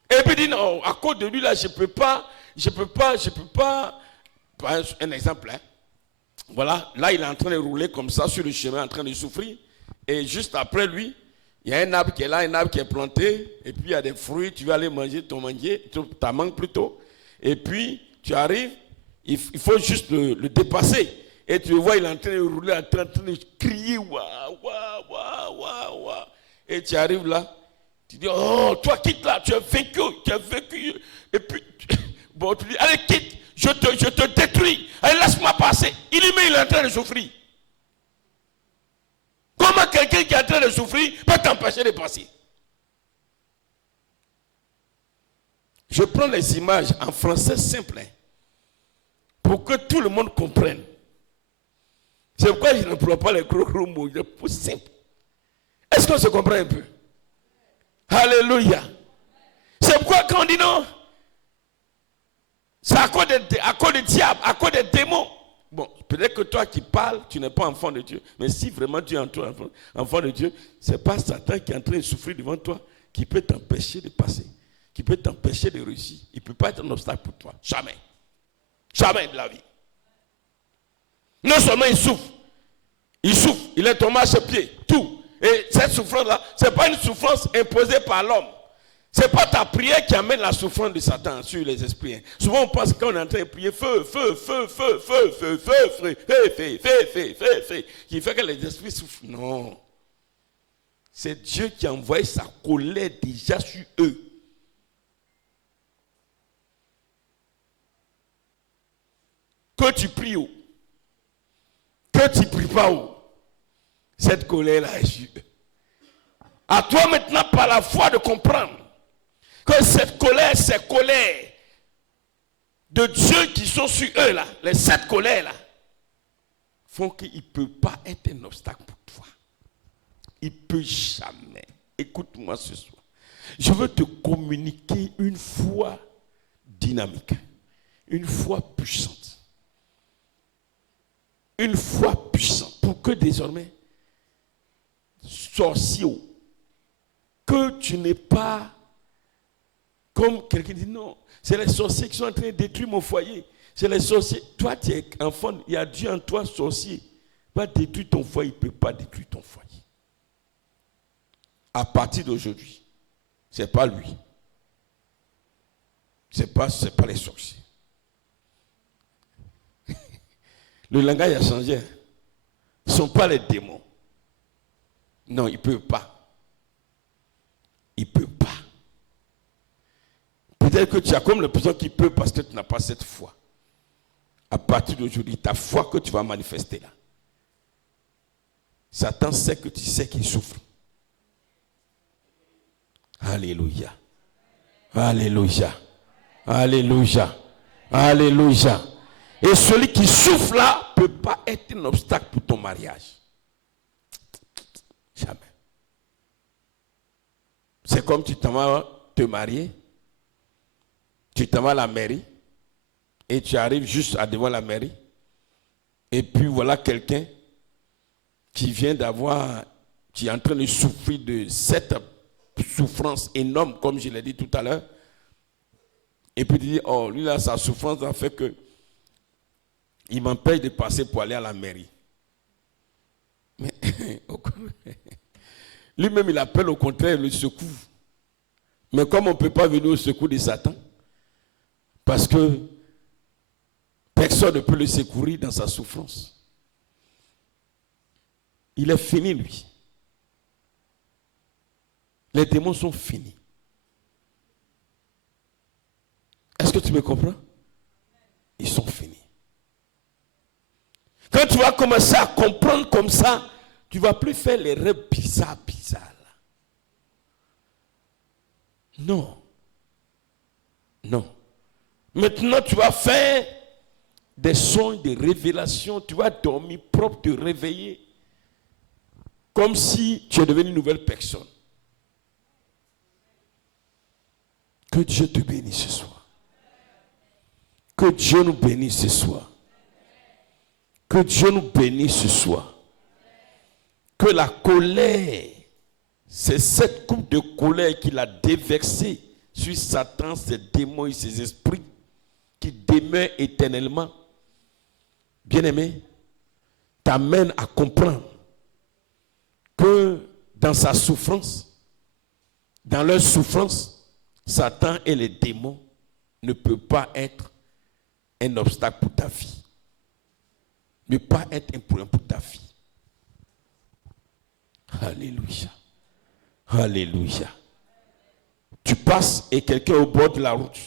et puis dit non, à cause de lui là, je ne peux pas. Un exemple, hein. Voilà, là il est en train de rouler comme ça sur le chemin, en train de souffrir. Et juste après lui, il y a un arbre qui est là, un arbre qui est planté, et puis il y a des fruits, tu vas aller manger, ta mangue plutôt. Et puis tu arrives, il faut juste le dépasser. Et tu le vois, il est en train de rouler, en train de crier, waouh, waouh, waouh, waouh, waouh. Et tu arrives là, tu dis, oh, toi quitte là, tu as vaincu. Et puis, bon, tu dis, allez quitte, je te détruis, allez laisse-moi passer. Il est en train de souffrir. Comment quelqu'un qui est en train de souffrir peut t'empêcher de passer? Je prends les images en français simple, hein, pour que tout le monde comprenne. C'est pourquoi je ne prends pas les gros mots, je pour simple. Est-ce qu'on se comprend un peu? Alléluia. C'est pourquoi quand on dit non, c'est à cause des diables, à cause des démons. Bon, peut-être que toi qui parles, tu n'es pas enfant de Dieu. Mais si vraiment tu es enfant de Dieu, ce n'est pas Satan qui est en train de souffrir devant toi qui peut t'empêcher de passer, qui peut t'empêcher de réussir. Il ne peut pas être un obstacle pour toi. Jamais. Jamais de la vie. Non seulement il souffre, il est tombé à ses pieds, tout. Et cette souffrance-là, ce n'est pas une souffrance imposée par l'homme. Ce n'est pas ta prière qui amène la souffrance de Satan sur les esprits. Souvent on pense qu'on est en train de prier feu, qui fait que les esprits souffrent. Non. C'est Dieu qui a envoyé sa colère déjà sur eux. Que tu pries où, que tu ne pries pas où, cette colère-là est sur eux. À toi maintenant par la foi de comprendre que cette colère, ces colères de Dieu qui sont sur eux là, les 7 colères là, font qu'il ne peut pas être un obstacle pour toi. Il ne peut jamais. Écoute-moi ce soir. Je veux te communiquer une foi dynamique, une foi puissante. Une foi puissante pour que désormais, sorcier, que tu n'es pas comme quelqu'un dit non, c'est les sorciers qui sont en train de détruire mon foyer. C'est les sorciers. Toi, tu es enfant, il y a Dieu en toi, sorcier. Va détruire ton foyer, il ne peut pas détruire ton foyer. À partir d'aujourd'hui, ce n'est pas lui. Ce n'est pas les sorciers. Le langage a changé. Ce ne sont pas les démons. Non, il ne peut pas. Il ne peut pas. Peut-être que tu as comme l'impression qu'il peut parce que tu n'as pas cette foi. À partir d'aujourd'hui, ta foi que tu vas manifester là. Satan sait que tu sais qu'il souffre. Alléluia. Alléluia. Alléluia. Alléluia. Et celui qui souffre là ne peut pas être un obstacle pour ton mariage. Jamais. C'est comme tu t'en vas te marier, tu t'en vas à la mairie, et tu arrives juste à devant la mairie, et puis voilà quelqu'un qui vient qui est en train de souffrir de cette souffrance énorme, comme je l'ai dit tout à l'heure, et puis tu dis, oh, lui là, sa souffrance a fait que il m'empêche de passer pour aller à la mairie. Mais lui-même, il appelle au contraire le secours. Mais comme on ne peut pas venir au secours de Satan, parce que personne ne peut le secourir dans sa souffrance, il est fini, lui. Les démons sont finis. Est-ce que tu me comprends? Ils sont finis. Quand tu vas commencer à comprendre comme ça, tu ne vas plus faire les rêves bizarres. Non. Non. Maintenant, tu vas faire des songes, des révélations. Tu vas dormir propre, te réveiller. Comme si tu es devenu une nouvelle personne. Que Dieu te bénisse ce soir. Que Dieu nous bénisse ce soir. Que Dieu nous bénisse ce soir. Que la colère, c'est cette coupe de colère qu'il a déversée sur Satan, ses démons et ses esprits qui demeurent éternellement, bien-aimé, t'amène à comprendre que dans sa souffrance, dans leur souffrance, Satan et les démons ne peuvent pas être un obstacle pour ta vie. Ne pas être un problème pour ta vie. Alléluia. Alléluia. Tu passes et quelqu'un au bord de la route,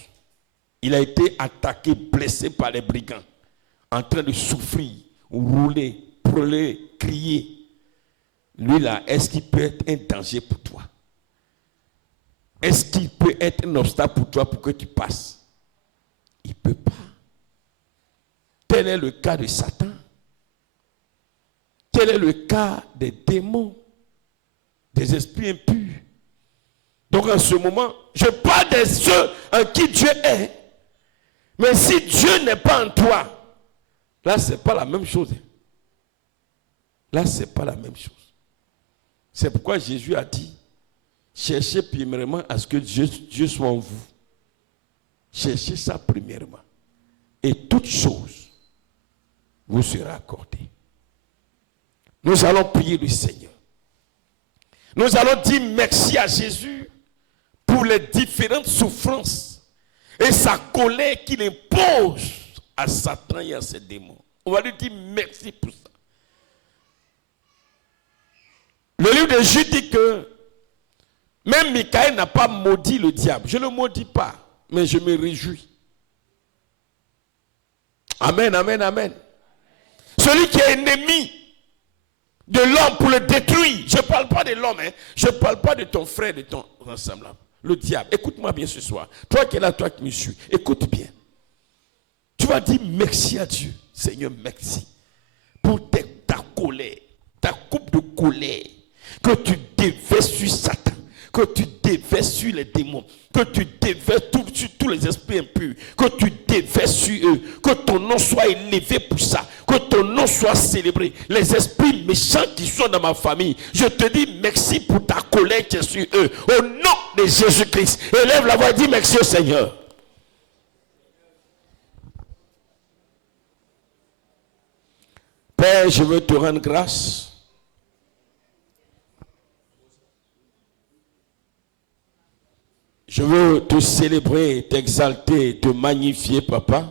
il a été attaqué, blessé par les brigands, en train de souffrir, rouler, brûler, crier. Lui là, est-ce qu'il peut être un danger pour toi? Est-ce qu'il peut être un obstacle pour toi pour que tu passes? Il ne peut pas. Tel est le cas de Satan. Tel est le cas des démons, des esprits impurs. Donc en ce moment, je parle de ceux en qui Dieu est. Mais si Dieu n'est pas en toi, là, ce n'est pas la même chose. Là, ce n'est pas la même chose. C'est pourquoi Jésus a dit, cherchez premièrement à ce que Dieu soit en vous. Cherchez ça premièrement. Et toute chose vous sera accordée. Nous allons prier le Seigneur. Nous allons dire merci à Jésus pour pour les différentes souffrances et sa colère qu'il impose à Satan et à ses démons. On va lui dire merci pour ça. Le livre de Jude dit que même Michael n'a pas maudit le diable. Je ne le maudis pas, mais je me réjouis. Amen, amen, amen. Celui qui est ennemi de l'homme pour le détruire. Je ne parle pas de l'homme, hein. Je ne parle pas de ton frère, de ton ressemblable. Le diable. Écoute-moi bien ce soir. Toi qui es là, toi qui me suis, écoute bien. Tu vas dire merci à Dieu. Seigneur, merci pour ta colère, ta coupe de colère que tu déverses sur Satan, que tu déverses sur les démons, que tu déverses sur tous les esprits impurs, que tu déverses sur eux, que ton nom soit élevé pour ça, que ton nom soit célébré. Les esprits méchants qui sont dans ma famille, je te dis merci pour ta colère qui est sur eux. Au nom de Jésus-Christ, élève la voix et dis merci au Seigneur. Père, je veux te rendre grâce. Je veux te célébrer, t'exalter, te magnifier, papa.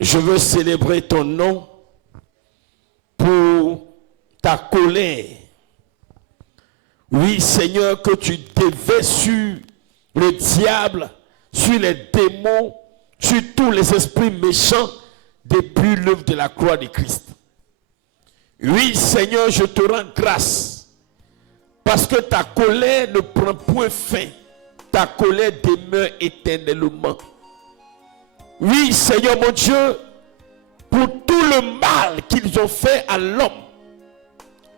Je veux célébrer ton nom pour ta colère. Oui, Seigneur, que tu déverses sur le diable, sur les démons, sur tous les esprits méchants depuis l'œuvre de la croix de Christ. Oui, Seigneur, je te rends grâce parce que ta colère ne prend point fin. Ta colère demeure éternellement. Oui, Seigneur mon Dieu, pour tout le mal qu'ils ont fait à l'homme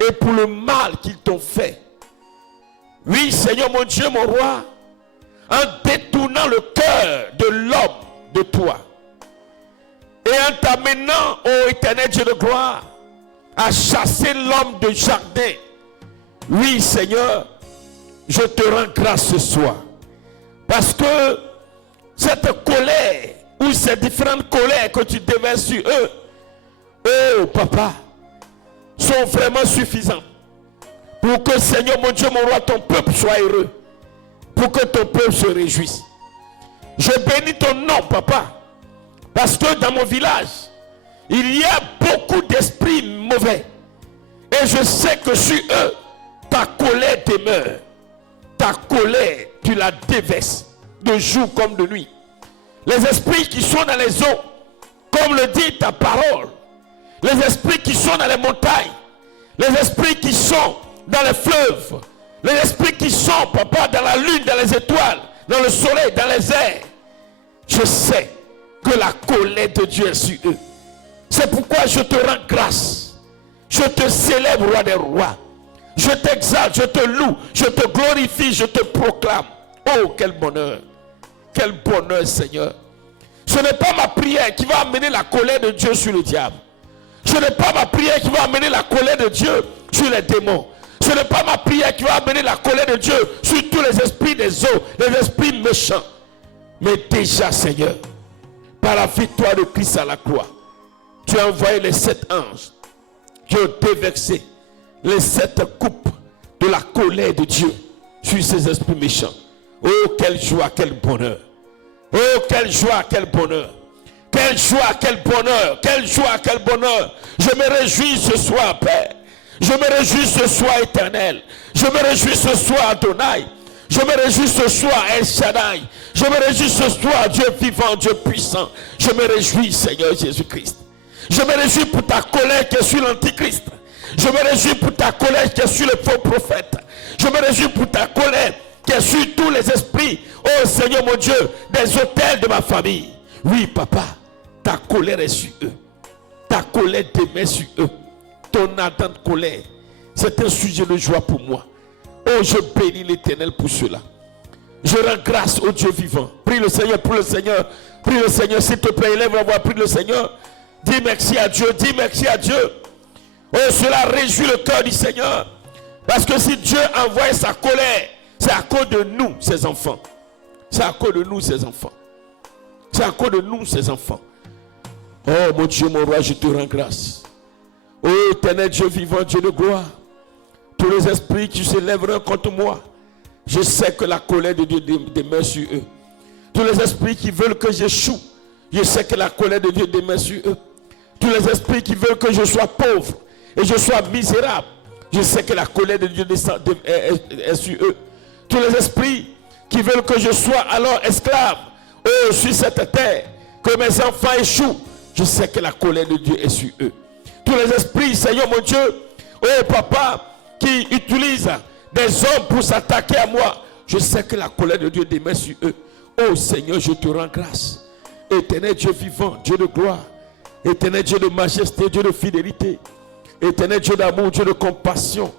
et pour le mal qu'ils t'ont fait. Oui, Seigneur mon Dieu, mon roi, en détournant le cœur de l'homme de toi et en t'amenant, ô éternel Dieu de gloire, à chasser l'homme de jardin. Oui, Seigneur, je te rends grâce ce soir. Parce que cette colère, ou ces différentes colères que tu déverses sur eux, oh papa, sont vraiment suffisantes pour que, Seigneur mon Dieu, mon roi, ton peuple soit heureux. Pour que ton peuple se réjouisse. Je bénis ton nom, papa. Parce que dans mon village, il y a beaucoup d'esprits mauvais. Et je sais que sur eux, ta colère demeure. Ta colère, tu la déverses de jour comme de nuit. Les esprits qui sont dans les eaux, comme le dit ta parole. Les esprits qui sont dans les montagnes. Les esprits qui sont dans les fleuves. Les esprits qui sont, papa, dans la lune, dans les étoiles, dans le soleil, dans les airs. Je sais que la colère de Dieu est sur eux. C'est pourquoi je te rends grâce. Je te célèbre, roi des rois. Je t'exalte, je te loue, je te glorifie, je te proclame. Oh, quel bonheur. Quel bonheur, Seigneur. Ce n'est pas ma prière qui va amener la colère de Dieu sur le diable. Ce n'est pas ma prière qui va amener la colère de Dieu sur les démons. Ce n'est pas ma prière qui va amener la colère de Dieu sur tous les esprits des eaux, les esprits méchants. Mais déjà, Seigneur, par la victoire de Christ à la croix, tu as envoyé les 7 anges qui ont déversé les 7 coupes de la colère de Dieu sur ces esprits méchants. Oh, quelle joie, quel bonheur. Oh, quelle joie, quel bonheur. Quelle joie, quel bonheur. Quelle joie, quel bonheur. Je me réjouis ce soir, Père. Je me réjouis ce soir, Éternel. Je me réjouis ce soir, Adonai. Je me réjouis ce soir, El Shaddai. Je me réjouis ce soir, Dieu vivant, Dieu puissant. Je me réjouis, Seigneur Jésus-Christ. Je me réjouis pour ta colère qui est sur l'Antichrist. Je me réjouis pour ta colère qui est sur les faux prophètes. Je me réjouis pour ta colère qui est sur tous les esprits, oh Seigneur mon Dieu, des autels de ma famille. Oui, papa, ta colère est sur eux. Ta colère demeure sur eux. Ton ardente colère, c'est un sujet de joie pour moi. Oh, je bénis l'Éternel pour cela. Je rends grâce au Dieu vivant. Prie le Seigneur, prie le Seigneur. Prie le Seigneur, s'il te plaît, élève la voix, prie le Seigneur. Dis merci à Dieu, dis merci à Dieu. Oh, cela réjouit le cœur du Seigneur. Parce que si Dieu envoie sa colère, c'est à cause de nous, ses enfants. C'est à cause de nous, ses enfants. C'est à cause de nous, ses enfants. Oh, mon Dieu, mon roi, je te rends grâce. Ô éternel Dieu vivant, Dieu de gloire, tous les esprits qui se lèveront contre moi, je sais que la colère de Dieu demeure sur eux. Tous les esprits qui veulent que j'échoue, je sais que la colère de Dieu demeure sur eux. Tous les esprits qui veulent que je sois pauvre et je sois misérable, je sais que la colère de Dieu est sur eux. Tous les esprits qui veulent que je sois alors esclave, sur cette terre, que mes enfants échouent, je sais que la colère de Dieu est sur eux. Tous les esprits, Seigneur mon Dieu, papa, qui utilisent des hommes pour s'attaquer à moi, je sais que la colère de Dieu demeure sur eux. Oh Seigneur, je te rends grâce. Éternel Dieu vivant, Dieu de gloire, éternel Dieu de majesté, Dieu de fidélité, éternel Dieu d'amour, Dieu de compassion.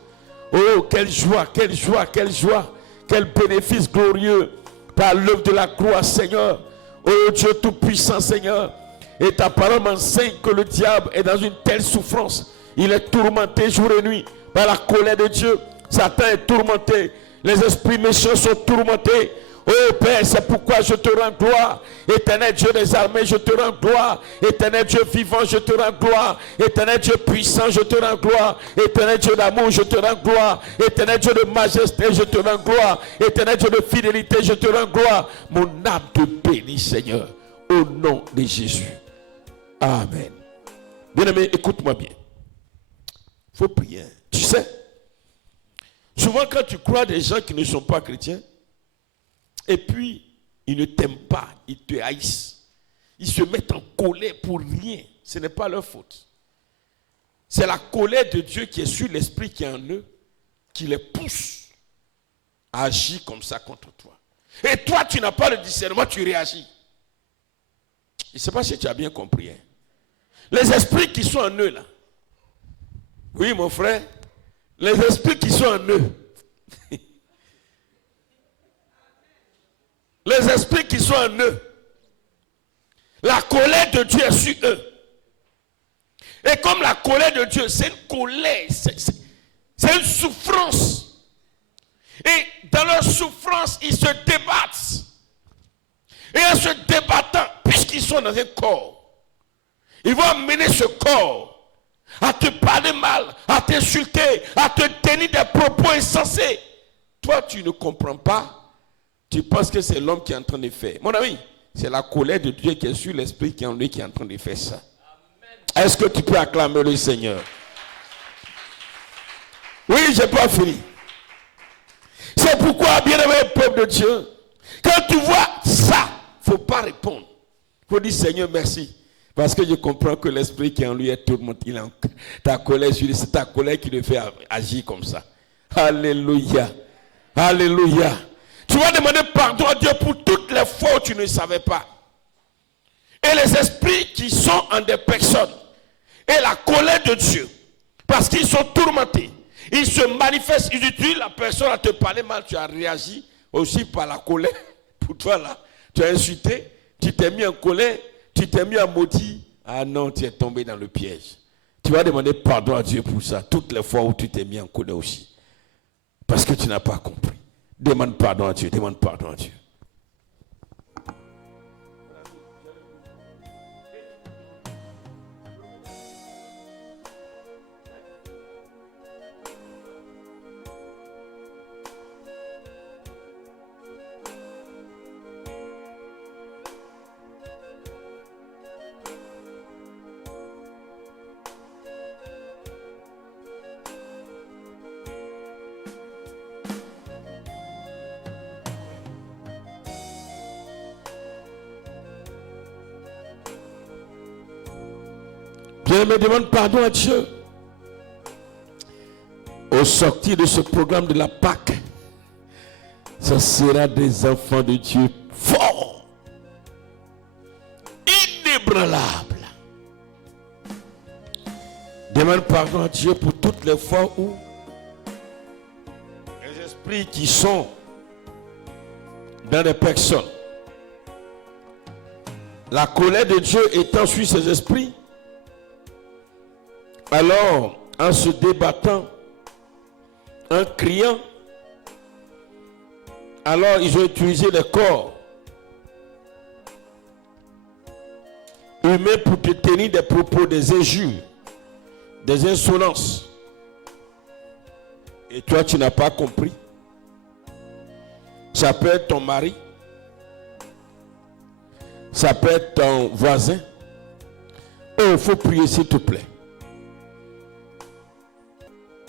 Oh, quelle joie, quelle joie, quelle joie, quel bénéfice glorieux par l'œuvre de la croix, Seigneur. Oh Dieu tout-puissant, Seigneur. Et ta parole m'enseigne que le diable est dans une telle souffrance. Il est tourmenté jour et nuit par la colère de Dieu. Satan est tourmenté. Les esprits méchants sont tourmentés. Oh Père, c'est pourquoi je te rends gloire. Éternel Dieu des armées, je te rends gloire. Éternel Dieu vivant, je te rends gloire. Éternel Dieu puissant, je te rends gloire. Éternel Dieu d'amour, je te rends gloire. Éternel Dieu de majesté, je te rends gloire. Éternel Dieu de fidélité, je te rends gloire. Mon âme te bénit, Seigneur, au nom de Jésus. Amen. Bien-aimé, écoute-moi bien. Il faut prier. Tu sais, souvent quand tu crois des gens qui ne sont pas chrétiens, et puis ils ne t'aiment pas, ils te haïssent, ils se mettent en colère pour rien, ce n'est pas leur faute. C'est la colère de Dieu qui est sur l'esprit qui est en eux, qui les pousse à agir comme ça contre toi. Et toi, tu n'as pas le discernement, tu réagis. Je ne sais pas si tu as bien compris. Hein. Les esprits qui sont en eux là. Oui, mon frère. Les esprits qui sont en eux. Les esprits qui sont en eux. La colère de Dieu est sur eux. Et comme la colère de Dieu, c'est une colère, c'est une souffrance. Et dans leur souffrance, ils se débattent. Et en se débattant, puisqu'ils sont dans un corps, ils vont amener ce corps à te parler mal, à t'insulter, à te tenir des propos insensés. Toi, tu ne comprends pas. Tu penses que c'est l'homme qui est en train de faire. Mon ami, c'est la colère de Dieu qui est sur l'esprit qui est en lui qui est en train de faire ça. Est-ce que tu peux acclamer le Seigneur? Oui, je n'ai pas fini. C'est pourquoi, bien-aimé peuple de Dieu, quand tu vois ça, il ne faut pas répondre. Il faut dire Seigneur, merci. Parce que je comprends que l'esprit qui est en lui est tourmenté. Ta colère, c'est ta colère qui le fait agir comme ça. Alléluia. Alléluia. Tu vas demander pardon à Dieu pour toutes les fois où tu ne savais pas. Et les esprits qui sont en des personnes. Et la colère de Dieu. Parce qu'ils sont tourmentés. Ils se manifestent. Ils utilisent la personne à te parler mal. Tu as réagi aussi par la colère. Pour toi là. Tu as insulté. Tu t'es mis en colère. Tu t'es mis à maudire. Ah non, tu es tombé dans le piège. Tu vas demander pardon à Dieu pour ça. Toutes les fois où tu t'es mis en colère aussi. Parce que tu n'as pas compris. Demande pardon à Dieu. Demande pardon à Dieu. Je me demande pardon à Dieu. Au sortir de ce programme de la Pâque, ce sera des enfants de Dieu forts, inébranlables. Demande pardon à Dieu pour toutes les fois où les esprits qui sont dans les personnes, la colère de Dieu étant sur ces esprits, alors, en se débattant, en criant, alors ils ont utilisé les corps humains pour te tenir des propos, des injures, des insolences. Et toi, tu n'as pas compris. Ça peut être ton mari. Ça peut être ton voisin. Oh, il faut prier s'il te plaît.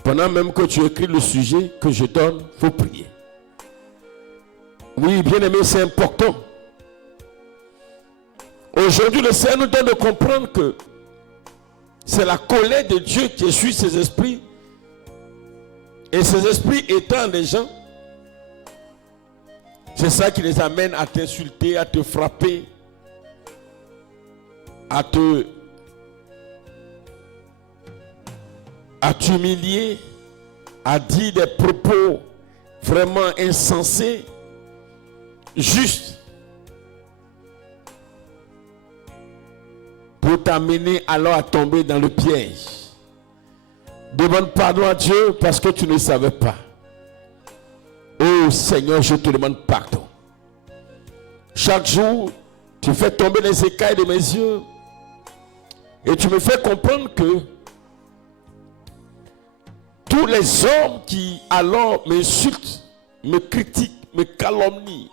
Pendant même que tu écris le sujet que je donne, il faut prier. Oui, bien aimé, c'est important. Aujourd'hui, le Seigneur nous donne de comprendre que c'est la colère de Dieu qui suit ces esprits. Et ces esprits étant des gens, c'est ça qui les amène à t'insulter, à te frapper, à t'humilier, à dire des propos vraiment insensés, juste pour t'amener alors à tomber dans le piège. Demande pardon à Dieu parce que tu ne savais pas. Oh Seigneur, je te demande pardon. Chaque jour, tu fais tomber les écailles de mes yeux et tu me fais comprendre que tous les hommes qui alors m'insultent, me critiquent, me calomnient,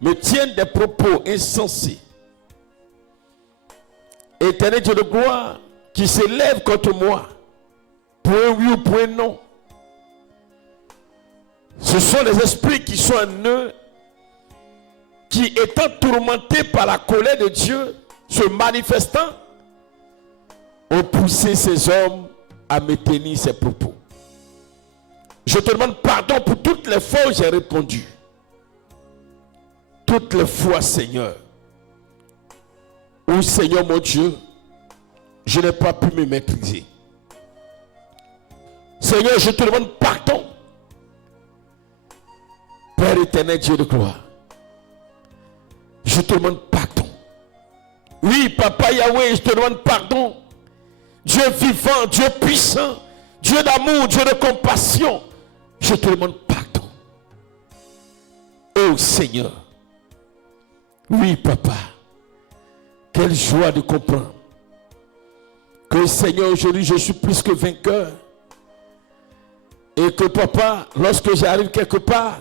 me tiennent des propos insensés. Éternel Dieu de gloire, qui s'élève contre moi, pour un oui ou pour un non. Ce sont les esprits qui sont en eux, qui étant tourmentés par la colère de Dieu, se manifestant, ont poussé ces hommes à me tenir ces propos. Je te demande pardon pour toutes les fois où j'ai répondu. Toutes les fois, Seigneur, où, Seigneur mon Dieu, je n'ai pas pu me maîtriser. Seigneur, je te demande pardon. Père éternel, Dieu de gloire, je te demande pardon. Oui, Papa Yahweh, je te demande pardon. Dieu vivant, Dieu puissant, Dieu d'amour, Dieu de compassion, je te demande pardon. Oh Seigneur, oui Papa, quelle joie de comprendre que Seigneur, aujourd'hui je suis plus que vainqueur. Et que Papa, lorsque j'arrive quelque part,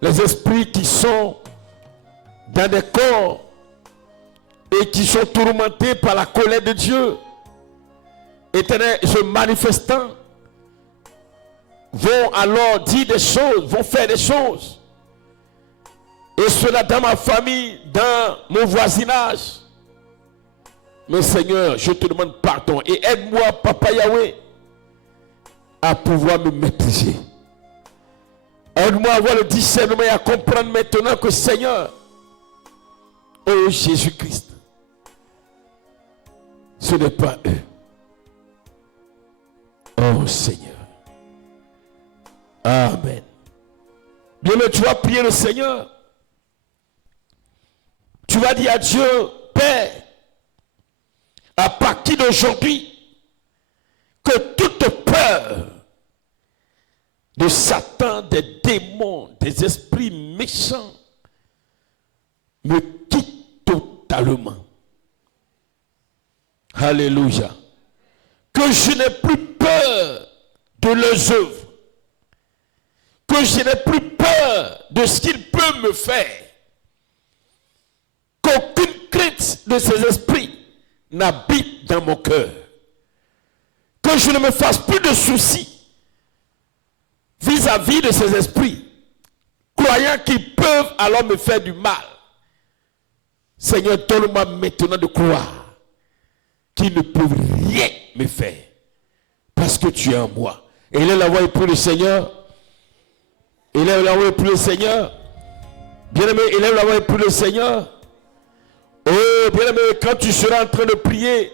les esprits qui sont dans des corps et qui sont tourmentés par la colère de Dieu, éternel, se manifestant, vont alors dire des choses, vont faire des choses. Et cela dans ma famille, dans mon voisinage. Mais Seigneur, je te demande pardon et aide-moi, Papa Yahweh, à pouvoir me maîtriser. Aide-moi à avoir le discernement et à comprendre maintenant que Seigneur, oh Jésus-Christ, ce n'est pas eux. Oh Seigneur. Amen. Bien, mais tu vas prier le Seigneur. Tu vas dire à Dieu, Père, à partir d'aujourd'hui, que toute peur de Satan, des démons, des esprits méchants me quitte totalement. Alléluia. Que je n'ai plus peur de leurs œuvres. Que je n'ai plus peur de ce qu'ils peuvent me faire. Qu'aucune crainte de ces esprits n'habite dans mon cœur. Que je ne me fasse plus de soucis vis-à-vis de ces esprits, croyant qu'ils peuvent alors me faire du mal. Seigneur, donne-moi maintenant de croire qu'ils ne peuvent rien me faire, parce que tu es en moi. Élève la voix et prie le Seigneur. Élève la voix et prie le Seigneur. Bien-aimé, élève la voix et prie le Seigneur. Oh, bien-aimé, quand tu seras en train de prier,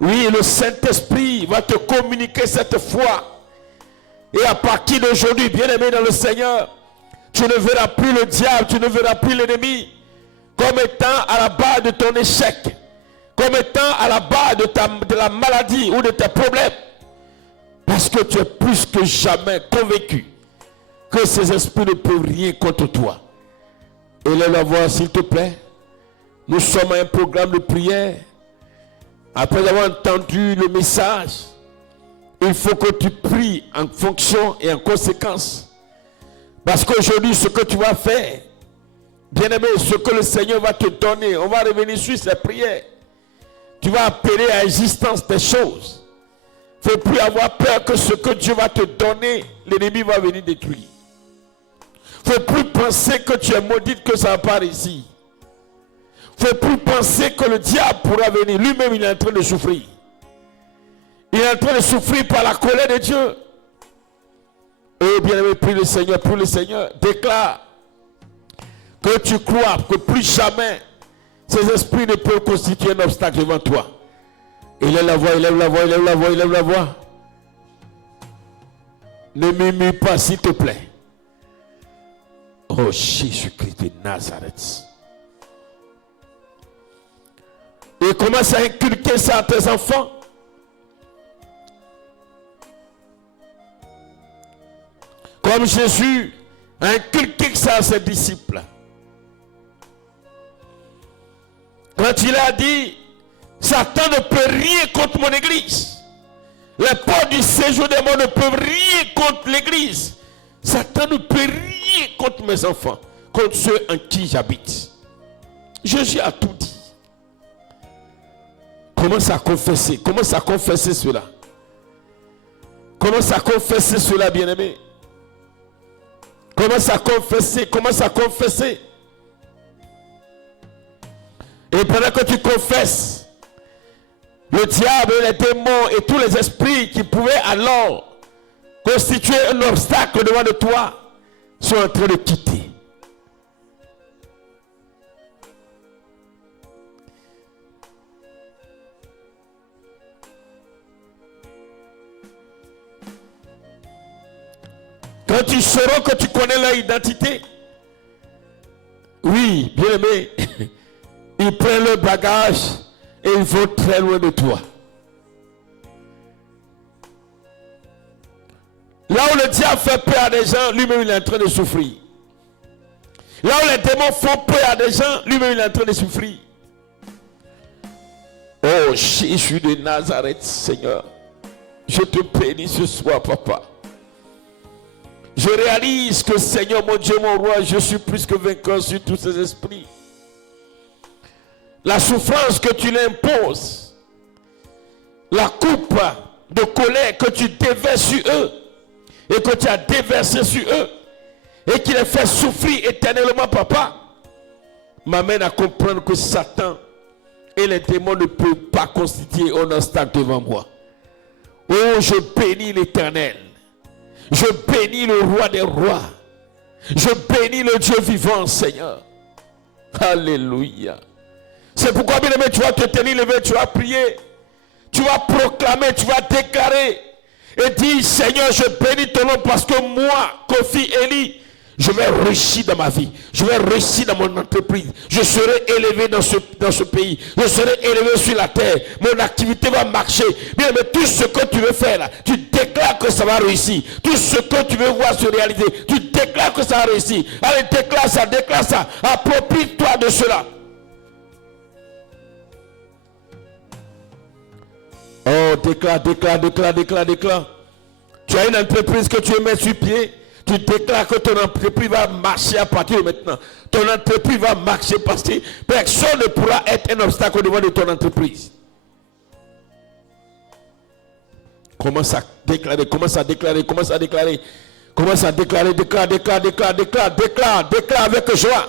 oui, le Saint-Esprit va te communiquer cette foi. Et à partir d'aujourd'hui, bien-aimé dans le Seigneur, tu ne verras plus le diable, tu ne verras plus l'ennemi comme étant à la base de ton échec, comme étant à la base de la maladie ou de tes problèmes. Parce que tu es plus que jamais convaincu que ces esprits ne peuvent rien contre toi. Élève la voix, s'il te plaît. Nous sommes à un programme de prière. Après avoir entendu le message, il faut que tu pries en fonction et en conséquence. Parce qu'aujourd'hui, ce que tu vas faire, bien-aimé, ce que le Seigneur va te donner, on va revenir sur ces prières. Tu vas appeler à l'existence des choses. Il ne faut plus avoir peur que ce que Dieu va te donner, l'ennemi va venir détruire. Il ne faut plus penser que tu es maudite, que ça va pas réussir. Il ne faut plus penser que le diable pourra venir. Lui-même, il est en train de souffrir. Il est en train de souffrir par la colère de Dieu. Et bien-aimé, prie le Seigneur, déclare que tu crois que plus jamais ces esprits ne peuvent constituer un obstacle devant toi. Élève la voix, élève la voix, élève la voix, élève la voix. Ne murmure pas, s'il te plaît. Oh Jésus-Christ de Nazareth. Et commence à inculquer ça à tes enfants. Comme Jésus a inculqué ça à ses disciples. Quand il a dit, Satan ne peut rien contre mon église. Les portes du séjour des morts ne peuvent rien contre l'église. Satan ne peut rien contre mes enfants, contre ceux en qui j'habite. Jésus a tout dit. Commence à confesser cela. Commence à confesser cela, bien-aimé. Commence à confesser. Et pendant que tu confesses, le diable, les démons et tous les esprits qui pouvaient alors constituer un obstacle devant de toi sont en train de quitter. Quand tu sauras que tu connais leur identité, oui, bien aimé, ils prennent le bagage et ils vont très loin de toi. Là où le diable fait peur à des gens, lui-même il est en train de souffrir. Là où les démons font peur à des gens, lui-même il est en train de souffrir. Oh Jésus de Nazareth, Seigneur, je te bénis ce soir, papa. Je réalise que, Seigneur, mon Dieu, mon roi, je suis plus que vainqueur sur tous ces esprits. La souffrance que tu l'imposes, la coupe de colère que tu déverses sur eux, et que tu as déversé sur eux, et qui les fait souffrir éternellement, papa, m'amène à comprendre que Satan et les démons ne peuvent pas constituer un obstacle devant moi. Oh, je bénis l'Éternel. Je bénis le roi des rois. Je bénis le Dieu vivant, Seigneur. Alléluia. C'est pourquoi, bien aimé, tu vas te tenir levé, tu vas prier. Tu vas proclamer, tu vas déclarer. Et dire, Seigneur, je bénis ton nom parce que moi, Kofi Eli, je vais réussir dans ma vie. Je vais réussir dans mon entreprise. Je serai élevé dans ce pays. Je serai élevé sur la terre. Mon activité va marcher. Bien, mais tout ce que tu veux faire là, tu déclares que ça va réussir. Tout ce que tu veux voir se réaliser, tu déclares que ça va réussir. Allez, déclare ça. Approprie-toi de cela. Oh, déclare. Tu as une entreprise que tu veux mettre sur pied. Tu déclares que ton entreprise va marcher à partir de maintenant. Ton entreprise va marcher parce que personne ne pourra être un obstacle au devant de ton entreprise. Commence à déclarer. Déclare avec joie.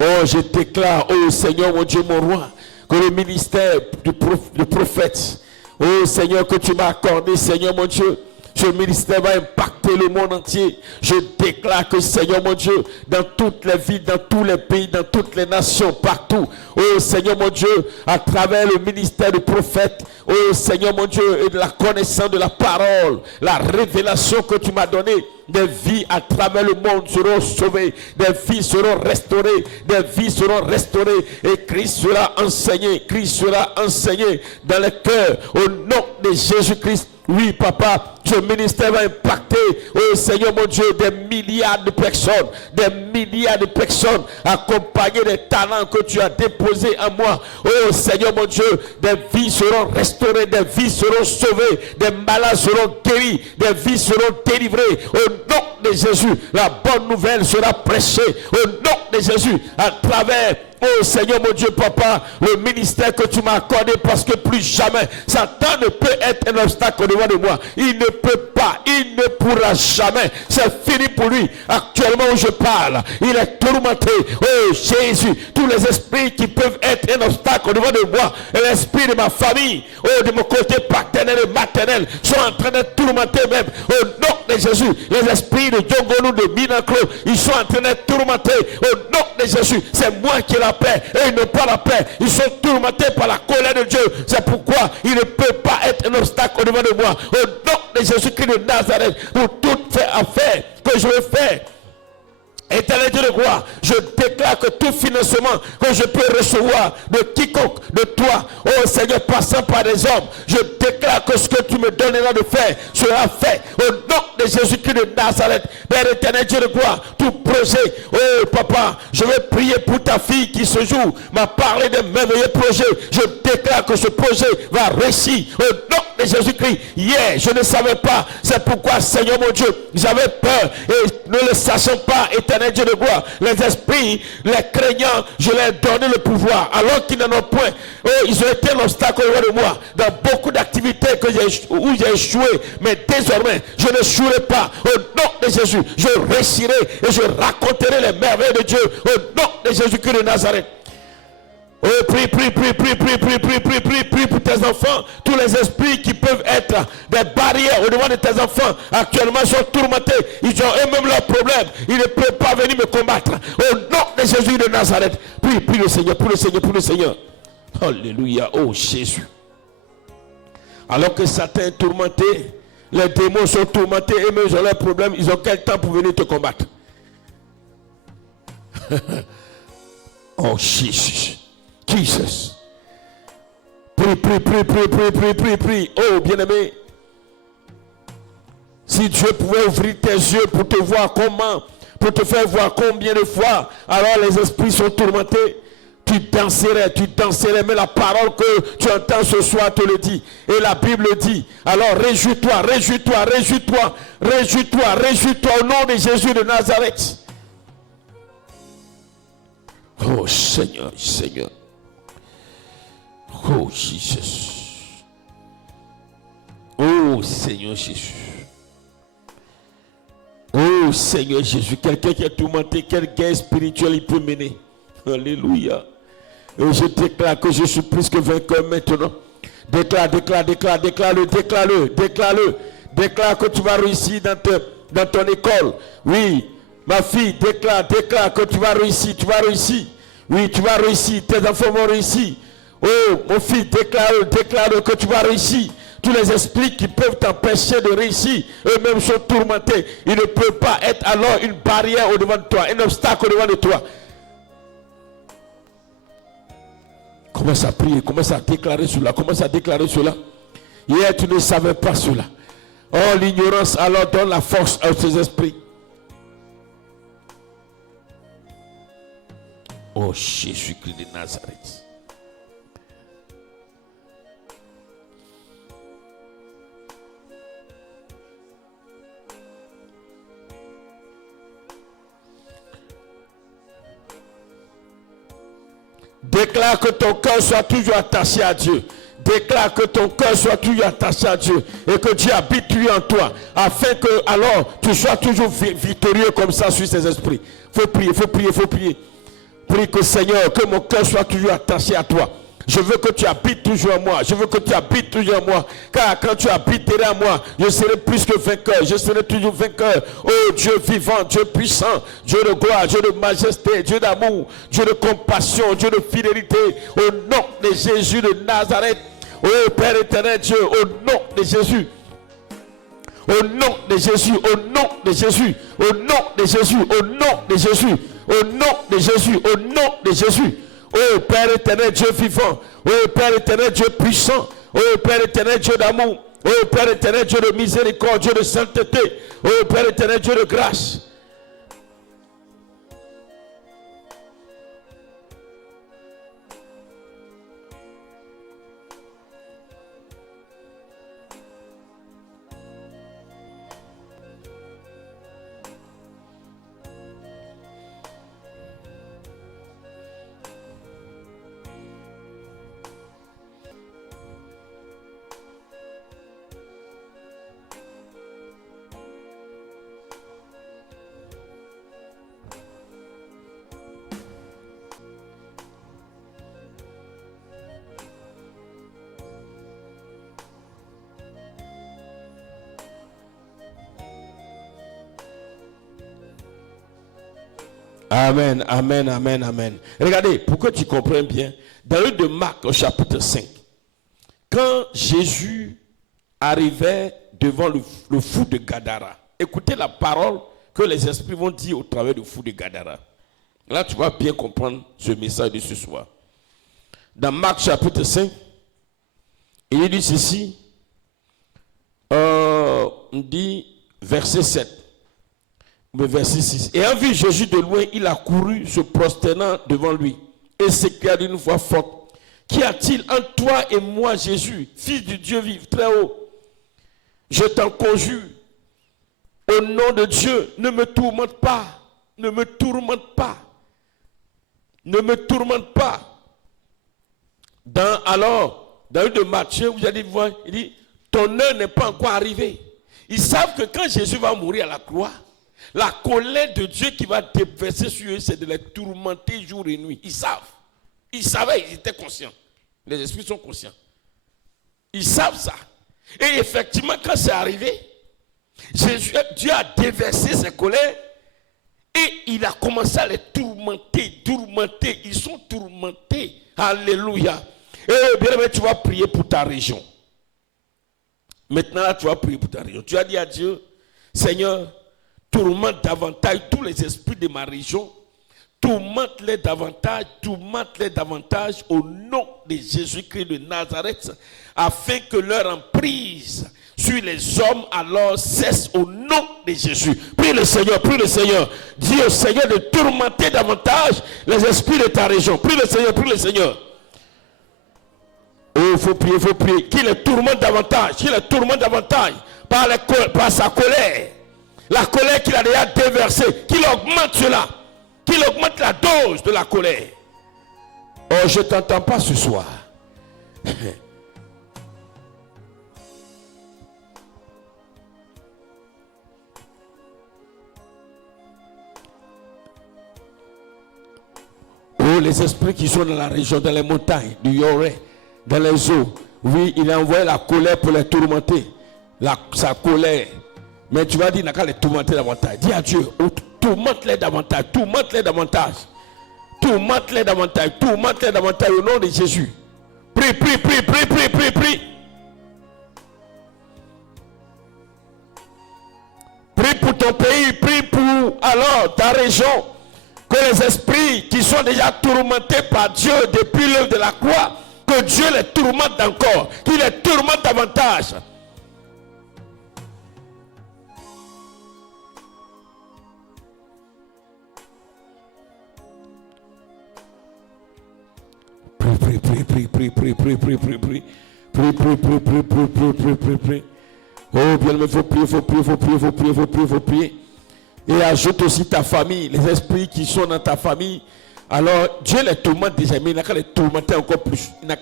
Oh, je déclare, oh Seigneur, mon Dieu, mon roi, que le ministère du prophète, oh Seigneur, que tu m'as accordé, Seigneur, mon Dieu, ce ministère va impacter le monde entier. Je déclare que, Seigneur, mon Dieu, dans toutes les villes, dans tous les pays, dans toutes les nations, partout, oh Seigneur, mon Dieu, à travers le ministère du prophète, oh Seigneur, mon Dieu, et de la connaissance de la parole, la révélation que tu m'as donnée, Des vies à travers le monde seront sauvées. Des vies seront restaurées. Des vies seront restaurées. Et Christ sera enseigné. Christ sera enseigné dans le cœur. Au nom de Jésus-Christ. Oui, papa, ce ministère va impacter, oh Seigneur mon Dieu, des milliards de personnes, accompagnées des talents que tu as déposés en moi. Oh Seigneur mon Dieu, des vies seront restaurées, des vies seront sauvées, des malades seront guéris, des vies seront délivrées. Au nom de Jésus, la bonne nouvelle sera prêchée. Au nom de Jésus, à travers, oh Seigneur mon Dieu, papa, le ministère que tu m'as accordé, parce que plus jamais, Satan ne peut être un obstacle au devant de moi. Il ne peut pas, il ne pourra jamais. C'est fini pour lui. Actuellement où je parle, il est tourmenté. Oh Jésus, tous les esprits qui peuvent être un obstacle au devant de moi, l'esprit de ma famille, oh de mon côté paternel et maternel, sont en train d'être tourmentés même. Au nom de Jésus, les esprits de Djongonu, de Minaklo, ils sont en train d'être tourmentés. Au nom de Jésus, c'est moi qui ai la paix et ils n'ont pas la paix. Ils sont tourmentés par la colère de Dieu. C'est pourquoi il ne peut pas être un obstacle au devant de moi. Au nom de Jésus-Christ de Nazareth, pour toute affaire que je veux faire, Éternel Dieu de gloire, je déclare que tout financement que je peux recevoir de quiconque, de toi, oh Seigneur, passant par des hommes, je déclare que ce que tu me donneras de faire sera fait. Au nom de Jésus-Christ de Nazareth, Père éternel Dieu de gloire, tout projet, oh papa, je vais prier pour ta fille qui ce jour m'a parlé de merveilleux projet. Je déclare que ce projet va réussir. Au nom de Jésus-Christ, hier, je ne savais pas. C'est pourquoi, Seigneur mon Dieu, j'avais peur et ne le sachant pas, éternel Dieu de gloire, les esprits, les craignants, je leur ai donné le pouvoir alors qu'ils n'en ont point. Oh, ils ont été un obstacle au devant de moi dans beaucoup d'activités où j'ai échoué, mais désormais je ne échouerai pas. Au nom de Jésus, je réussirai et je raconterai les merveilles de Dieu. Au nom de Jésus-Christ de Nazareth. Oh, prie pour tes enfants. Tous les esprits qui peuvent être des barrières au devant de tes enfants actuellement sont tourmentés. Ils ont eux-mêmes leurs problèmes. Ils ne peuvent pas venir me combattre. Au nom de Jésus de Nazareth. Prie le Seigneur, pour le Seigneur. Alléluia. Oh Jésus. Alors que Satan est tourmenté, les démons sont tourmentés, eux-mêmes ils ont leurs problèmes. Ils ont quel temps pour venir te combattre? Oh Jésus. Jesus. Prie. Oh, bien-aimé. Si Dieu pouvait ouvrir tes yeux pour te voir comment, pour te faire voir combien de fois, alors les esprits sont tourmentés. Tu danserais, mais la parole que tu entends ce soir te le dit. Et la Bible dit, alors réjouis-toi au nom de Jésus de Nazareth. Oh Seigneur. Oh Jésus. Oh Seigneur Jésus. Oh Seigneur Jésus. Quelqu'un qui est tourmenté, quelle guerre spirituelle il peut mener. Alléluia. Et je déclare que je suis plus que vainqueur maintenant. Déclare-le. Déclare que tu vas réussir dans ton école. Oui, ma fille, déclare que tu vas réussir. Oui, tu vas réussir. Tes enfants vont réussir. Oh, mon fils, déclare que tu vas réussir. Tous les esprits qui peuvent t'empêcher de réussir, eux-mêmes sont tourmentés. Ils ne peuvent pas être alors une barrière au devant de toi, un obstacle au devant de toi. Commence à prier, commence à déclarer cela. Hier, tu ne savais pas cela. Oh, l'ignorance, alors donne la force à ces esprits. Oh, Jésus-Christ de Nazareth. Déclare que ton cœur soit toujours attaché à Dieu. Déclare que ton cœur soit toujours attaché à Dieu et que Dieu habite lui en toi, afin que alors tu sois toujours victorieux comme ça sur ces esprits. Faut prier. Prie que Seigneur, que mon cœur soit toujours attaché à toi. Je veux que tu habites toujours en moi. Car quand tu habiteras en moi, je serai plus que vainqueur. Je serai toujours vainqueur. Oh Dieu vivant, Dieu puissant, Dieu de gloire, Dieu de majesté, Dieu d'amour, Dieu de compassion, Dieu de fidélité. Au nom de Jésus de Nazareth. Oh Père éternel Dieu, au nom de Jésus. Au nom de Jésus, au nom de Jésus, au nom de Jésus, au nom de Jésus, au nom de Jésus, au nom de Jésus. Oh Père éternel, Dieu vivant. Oh Père éternel, Dieu puissant. Oh Père éternel, Dieu d'amour. Oh Père éternel, Dieu de miséricorde, Dieu de sainteté. Oh Père éternel, Dieu de grâce. Amen, amen, amen, amen. Regardez, pour que tu comprennes bien, dans le livre de Marc, au chapitre 5, quand Jésus arrivait devant le fou de Gadara, écoutez la parole que les esprits vont dire au travers du fou de Gadara. Là, tu vas bien comprendre ce message de ce soir. Dans Marc, chapitre 5, il dit ceci, on dit verset 7. Verset 6. Ayant vu Jésus de loin, il a couru, se prosternant devant lui, et s'écria d'une voix forte: Qu'y a-t-il entre toi et moi, Jésus, fils du Dieu vivant très haut? Je t'en conjure, au nom de Dieu, ne me tourmente pas, ne me tourmente pas, ne me tourmente pas. Dans le de Matthieu, vous allez voir, il dit: ton heure n'est pas encore arrivée. Ils savent que quand Jésus va mourir à la croix, la colère de Dieu qui va déverser sur eux, c'est de les tourmenter jour et nuit. Ils savent. Ils savaient, ils étaient conscients. Les esprits sont conscients. Ils savent ça. Et effectivement, quand c'est arrivé, Dieu a déversé ses colères et il a commencé à les tourmenter. Ils sont tourmentés. Alléluia. Et bien aimé, tu vas prier pour ta région. Maintenant, tu vas prier pour ta région. Tu as dit à Dieu: Seigneur, tourmente davantage tous les esprits de ma région, tourmente-les davantage au nom de Jésus-Christ de Nazareth, afin que leur emprise sur les hommes alors cesse au nom de Jésus. Prie le Seigneur. Dis au Seigneur de tourmenter davantage les esprits de ta région. Prie le Seigneur. Oh, il faut prier. Qu'il les tourmente davantage, par sa colère. La colère qu'il a déjà déversée, qu'il augmente cela, qu'il augmente la dose de la colère. Oh, je ne t'entends pas ce soir. Oh, les esprits qui sont dans la région, dans les montagnes, du Yoré, dans les eaux. Oui, il a envoyé la colère pour les tourmenter. Sa colère. Mais tu vas dire, il n'a qu'à les tourmenter davantage. Dis à Dieu: tourmente-les davantage au nom de Jésus. Prie. Prie pour ton pays, prie pour ta région. Que les esprits qui sont déjà tourmentés par Dieu depuis l'œuvre de la croix, que Dieu les tourmente encore, qu'il les tourmente davantage. Prie. Oh, bien, il faut prier. Et ajoute aussi ta famille, les esprits qui sont dans ta famille. Alors, Dieu les tourmente déjà, mais il n'a qu'à les tourmenter encore plus. Les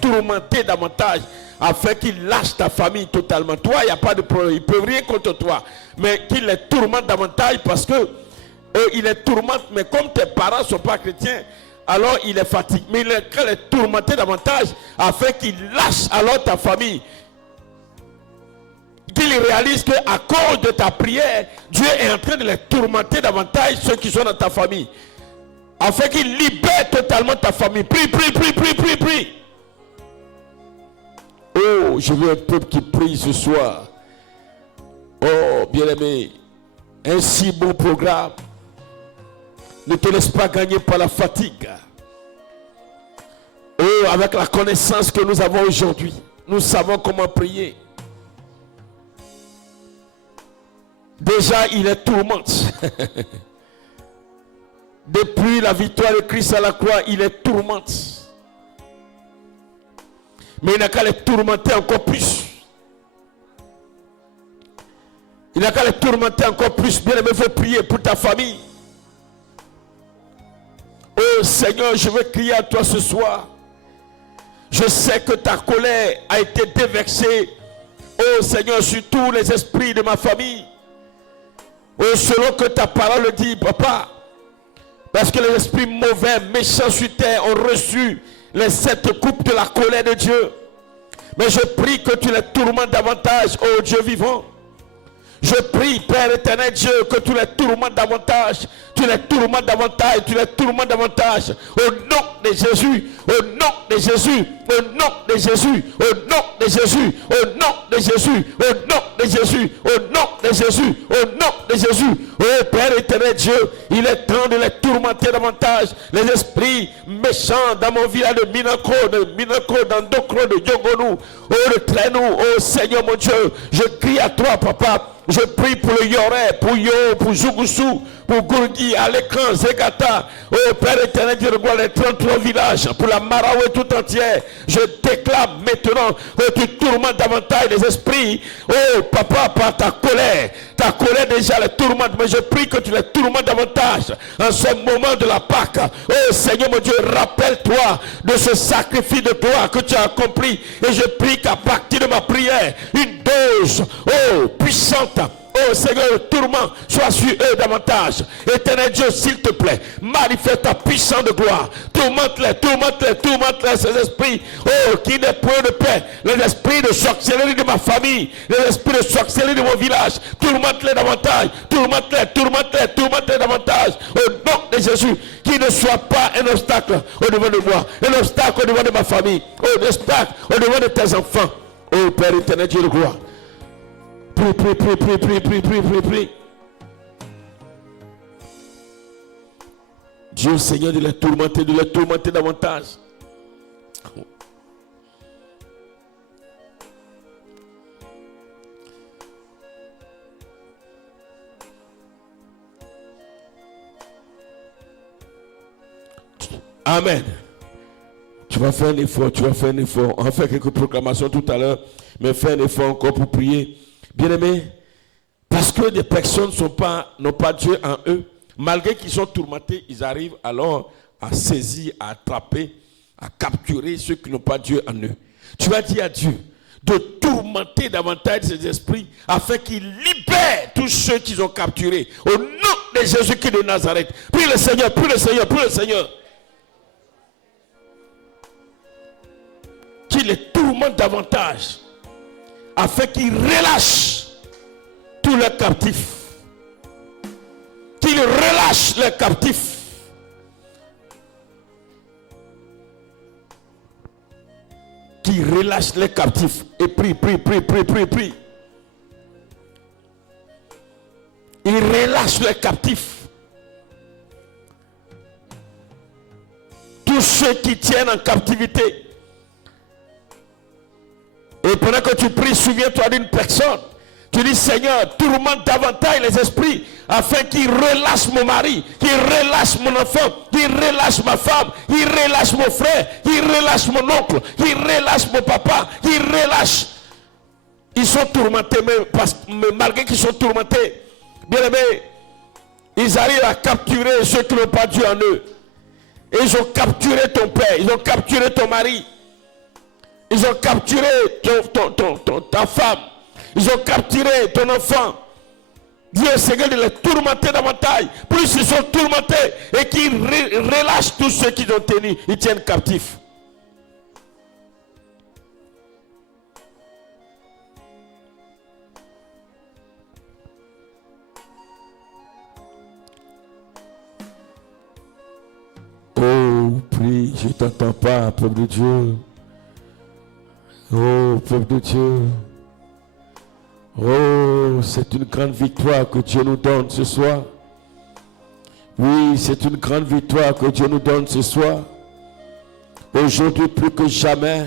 tourmenter davantage, afin qu'ils lâchent ta famille totalement. Toi, il n'y a pas de problème, ils ne peuvent rien contre toi. Mais qu'ils les tourmentent davantage parce que il les tourmente, mais comme tes parents ne sont pas chrétiens, alors il est fatigué. Mais il les tourmenter davantage afin qu'ils lâchent alors ta famille. Qu'ils réalisent qu'à cause de ta prière, Dieu est en train de les tourmenter davantage, ceux qui sont dans ta famille. Afin qu'ils libèrent totalement ta famille. Prie. Oh, Oh, je veux un peuple qui prie ce soir. Oh, bien-aimé, un si bon programme. Ne te laisse pas gagner par la fatigue. Oh, avec la connaissance que nous avons aujourd'hui, nous savons comment prier. Déjà, il est tourmente. Depuis la victoire de Christ à la croix, il est tourmente. Mais il n'a qu'à les tourmenter encore plus. Il n'a qu'à les tourmenter encore plus. Bien-aimé, il faut prier pour ta famille. Oh Seigneur, je veux crier à toi ce soir. Je sais que ta colère a été déversée. Oh Seigneur, sur tous les esprits de ma famille. Oh, selon que ta parole dit, papa. Parce que les esprits mauvais, méchants sur terre ont reçu les 7 coupes de la colère de Dieu. Mais je prie que tu les tourmentes davantage, oh Dieu vivant. Je prie, Père éternel Dieu, que tu les tourmentes davantage. Tu les tourmentes davantage, tu les tourmentes davantage. Au nom de Jésus, au nom de Jésus, au nom de Jésus, au nom de Jésus, au nom de Jésus, au nom de Jésus, au nom de Jésus, au nom de Jésus. Oh Père éternel Dieu, il est temps de les tourmenter davantage. Les esprits méchants dans mon village de Minako, dans Dokro, de Yogonu, oh retrait-nous, oh Seigneur mon Dieu, je crie à toi papa. Je prie pour le Yoré, pour Yo, pour Jougousou, pour Gourgui, à l'écran, Zegata. Oh Père éternel, Dieu regarde les 33 villages, pour la Maraoué tout entière. Je déclare maintenant que tu tourmentes davantage les esprits. Oh Papa, par ta colère déjà les tourmente, mais je prie que tu les tourmentes davantage en ce moment de la Pâque. Oh Seigneur mon Dieu, rappelle-toi de ce sacrifice de toi que tu as accompli. Et je prie qu'à partir de ma prière, une dose, oh, puissante, oh Seigneur, le tourment soit sur eux davantage. Éternel Dieu, s'il te plaît, manifeste ta puissance de gloire. Tourmente-les, ces esprits, oh, qui n'est point de paix. Les esprits de sorcellerie de ma famille, les esprits de sorcellerie de mon village, tourmente-les davantage, tourmente-les davantage. Au nom de Jésus, qui ne soit pas un obstacle au devant de moi, un obstacle au devant de ma famille, un obstacle au devant de tes enfants. Oh Père éternel Dieu de gloire. Prie. Dieu Seigneur, de les tourmenter davantage. Amen. Tu vas faire un effort. On va faire quelques proclamations tout à l'heure, mais fais un effort encore pour prier. Bien-aimés, parce que des personnes n'ont pas Dieu en eux, malgré qu'ils sont tourmentés, ils arrivent alors à saisir, à attraper, à capturer ceux qui n'ont pas Dieu en eux. Tu vas dire à Dieu de tourmenter davantage ces esprits afin qu'ils libèrent tous ceux qu'ils ont capturés. Au nom de Jésus-Christ de Nazareth. Prie le Seigneur. Qu'il les tourmente davantage afin qu'ils relâchent tous leurs captifs. Qu'ils relâchent leurs captifs. Qu'ils relâchent les captifs. Et prie. Ils relâchent les captifs. Tous ceux qui tiennent en captivité. Et pendant que tu pries, souviens-toi d'une personne. Tu dis, Seigneur, tourmente davantage les esprits afin qu'ils relâchent mon mari, qu'ils relâchent mon enfant, qu'ils relâchent ma femme, qu'ils relâchent mon frère, qu'ils relâchent mon oncle, qu'ils relâchent mon papa, qu'ils relâchent. Ils sont tourmentés, mais malgré qu'ils sont tourmentés, bien aimés, ils arrivent à capturer ceux qui n'ont pas Dieu en eux. Et ils ont capturé ton père, ils ont capturé ton mari. Ils ont capturé ta femme. Ils ont capturé ton enfant. Dieu Seigneur de les tourmenter davantage. Plus ils sont tourmentés et qu'ils relâchent tous ceux qu'ils ont tenus. Ils tiennent captifs. Oh, prie, je ne t'entends pas, peuple de Dieu. Oh. Oh, peuple de Dieu. Oh, c'est une grande victoire que Dieu nous donne ce soir. Oui, c'est une grande victoire que Dieu nous donne ce soir. Aujourd'hui, plus que jamais,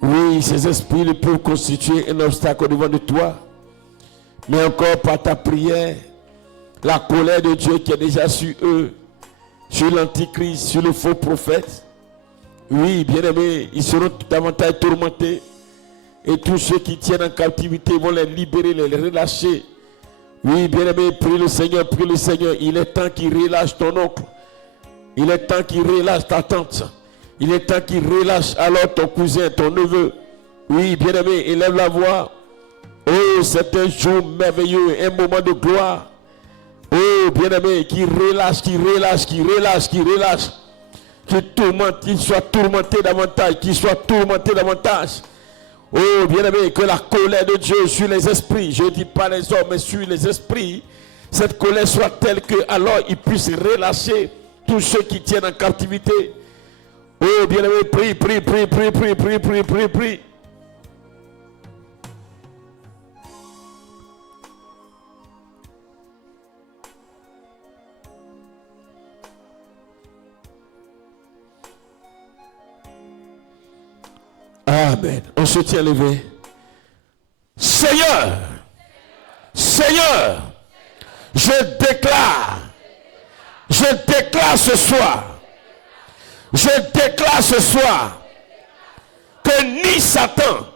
oui, ces esprits ne peuvent constituer un obstacle au devant de toi. Mais encore par ta prière, la colère de Dieu qui est déjà sur eux, sur l'antichrist, sur le faux prophète. Oui, bien-aimés, ils seront davantage tourmentés. Et tous ceux qui tiennent en captivité vont les libérer, les relâcher. Oui, bien-aimé, prie le Seigneur, prie le Seigneur. Il est temps qu'il relâche ton oncle. Il est temps qu'il relâche ta tante. Il est temps qu'il relâche alors ton cousin, ton neveu. Oui, bien-aimé, élève la voix. Oh, c'est un jour merveilleux, un moment de gloire. Oh, bien-aimé, qui relâche, qui relâche, qui relâche, qui relâche. Qu'il tourmente, qu'il soit tourmenté davantage, qu'il soit tourmenté davantage. Oh, bien-aimé, que la colère de Dieu sur les esprits, je ne dis pas les hommes, mais sur les esprits, cette colère soit telle que alors ils puissent relâcher tous ceux qui tiennent en captivité. Oh, bien-aimé, prie, prie, prie, prie, prie, prie, prie, prie, prie. Amen. On se tient levé. Seigneur, Seigneur, je déclare ce soir que ni Satan,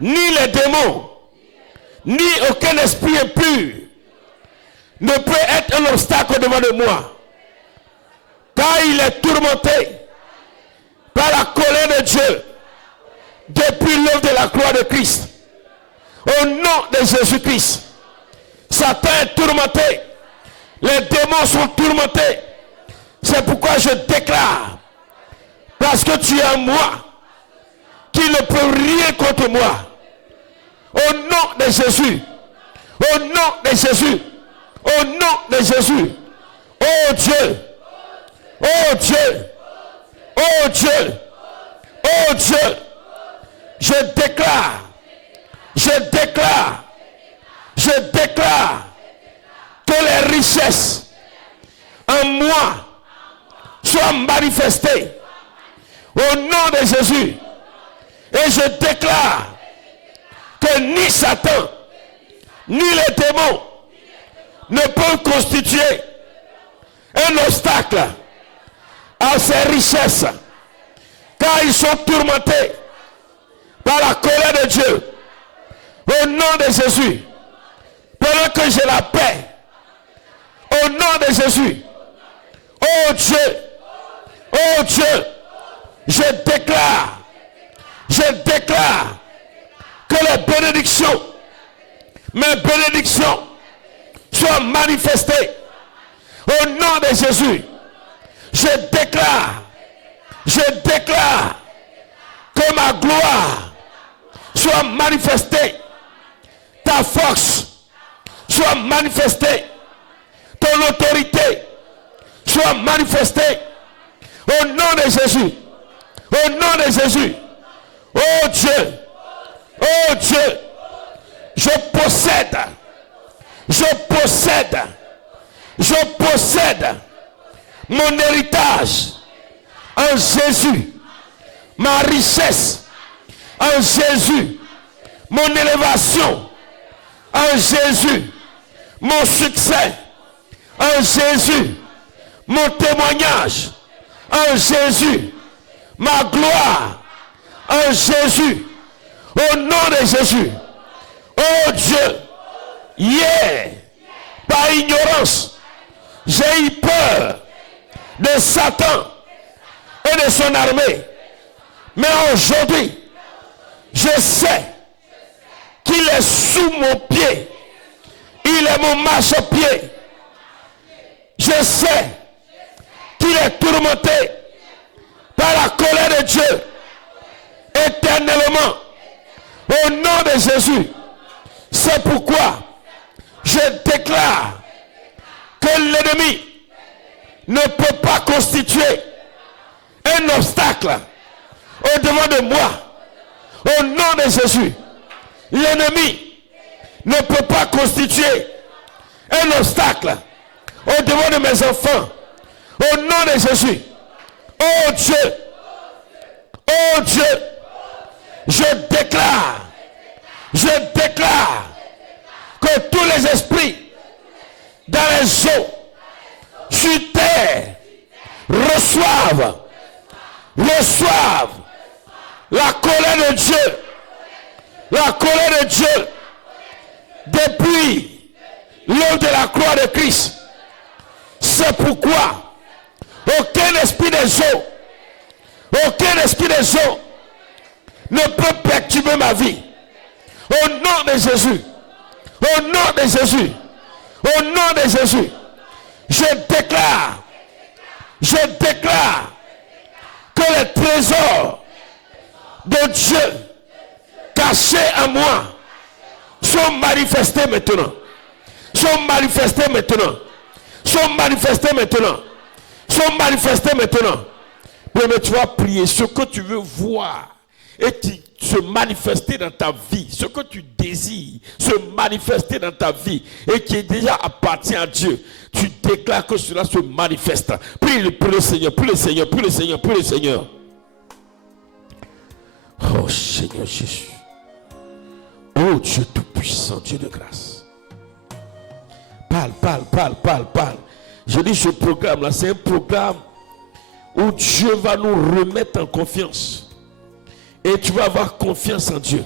ni les démons, ni aucun esprit impur ne peut être un obstacle devant de moi, car il est tourmenté par la colère de Dieu depuis l'œuvre de la croix de Christ. Au nom de Jésus-Christ, Satan est tourmenté, les démons sont tourmentés. C'est pourquoi je déclare, parce que tu es en moi, qu'il ne peut rien contre moi. Au nom de Jésus, au nom de Jésus, au nom de Jésus. Oh Dieu, oh Dieu, oh Dieu, oh Dieu, je déclare que les richesses en moi soient manifestées au nom de Jésus. Et je déclare que ni Satan, ni les démons ne peuvent constituer un obstacle à ces richesses, car ils sont tourmentés par la colère de Dieu. Au nom de Jésus, pendant que j'ai la paix, au nom de Jésus, oh Dieu, je déclare que les bénédictions, mes bénédictions, soient manifestées. Au nom de Jésus, je déclare que ma gloire soit manifestée, ta force soit manifestée, ton autorité soit manifestée. Au nom de Jésus, au nom de Jésus. Oh Dieu, je possède mon héritage en Jésus, ma richesse en Jésus, mon élévation en Jésus, mon succès en Jésus, mon témoignage en Jésus, ma gloire en Jésus, au nom de Jésus. Oh Dieu, hier, par ignorance, j'ai eu peur de Satan et de son armée. Mais aujourd'hui, je sais qu'il est sous mon pied. Il est mon marchepied. Je sais qu'il est tourmenté par la colère de Dieu éternellement. Au nom de Jésus. C'est pourquoi je déclare que l'ennemi ne peut pas constituer un obstacle au devant de moi. Au nom de Jésus, l'ennemi ne peut pas constituer un obstacle au devant de mes enfants. Au nom de Jésus. Oh Dieu, oh Dieu, je déclare que tous les esprits dans les eaux, sur terre, reçoivent la colère de Dieu. La colère de Dieu depuis l'œuvre de la croix de Christ. C'est pourquoi aucun esprit des eaux ne peut perturber ma vie. Au nom de Jésus, au nom de Jésus, au nom de Jésus, je déclare que les trésors de Dieu cachés en moi sont manifestés maintenant. Sont manifestés maintenant. Mais tu vas prier ce que tu veux voir et qui se manifester dans ta vie, ce que tu désires se manifester dans ta vie et qui est déjà appartient à Dieu. Tu déclares que cela se manifeste. Prie le Seigneur, prie le Seigneur, prie le Seigneur, prie le Seigneur. Oh Seigneur Jésus. Oh Dieu tout-puissant, Dieu de grâce. Parle. Je dis ce programme là, c'est un programme où Dieu va nous remettre en confiance. Et tu vas avoir confiance en Dieu.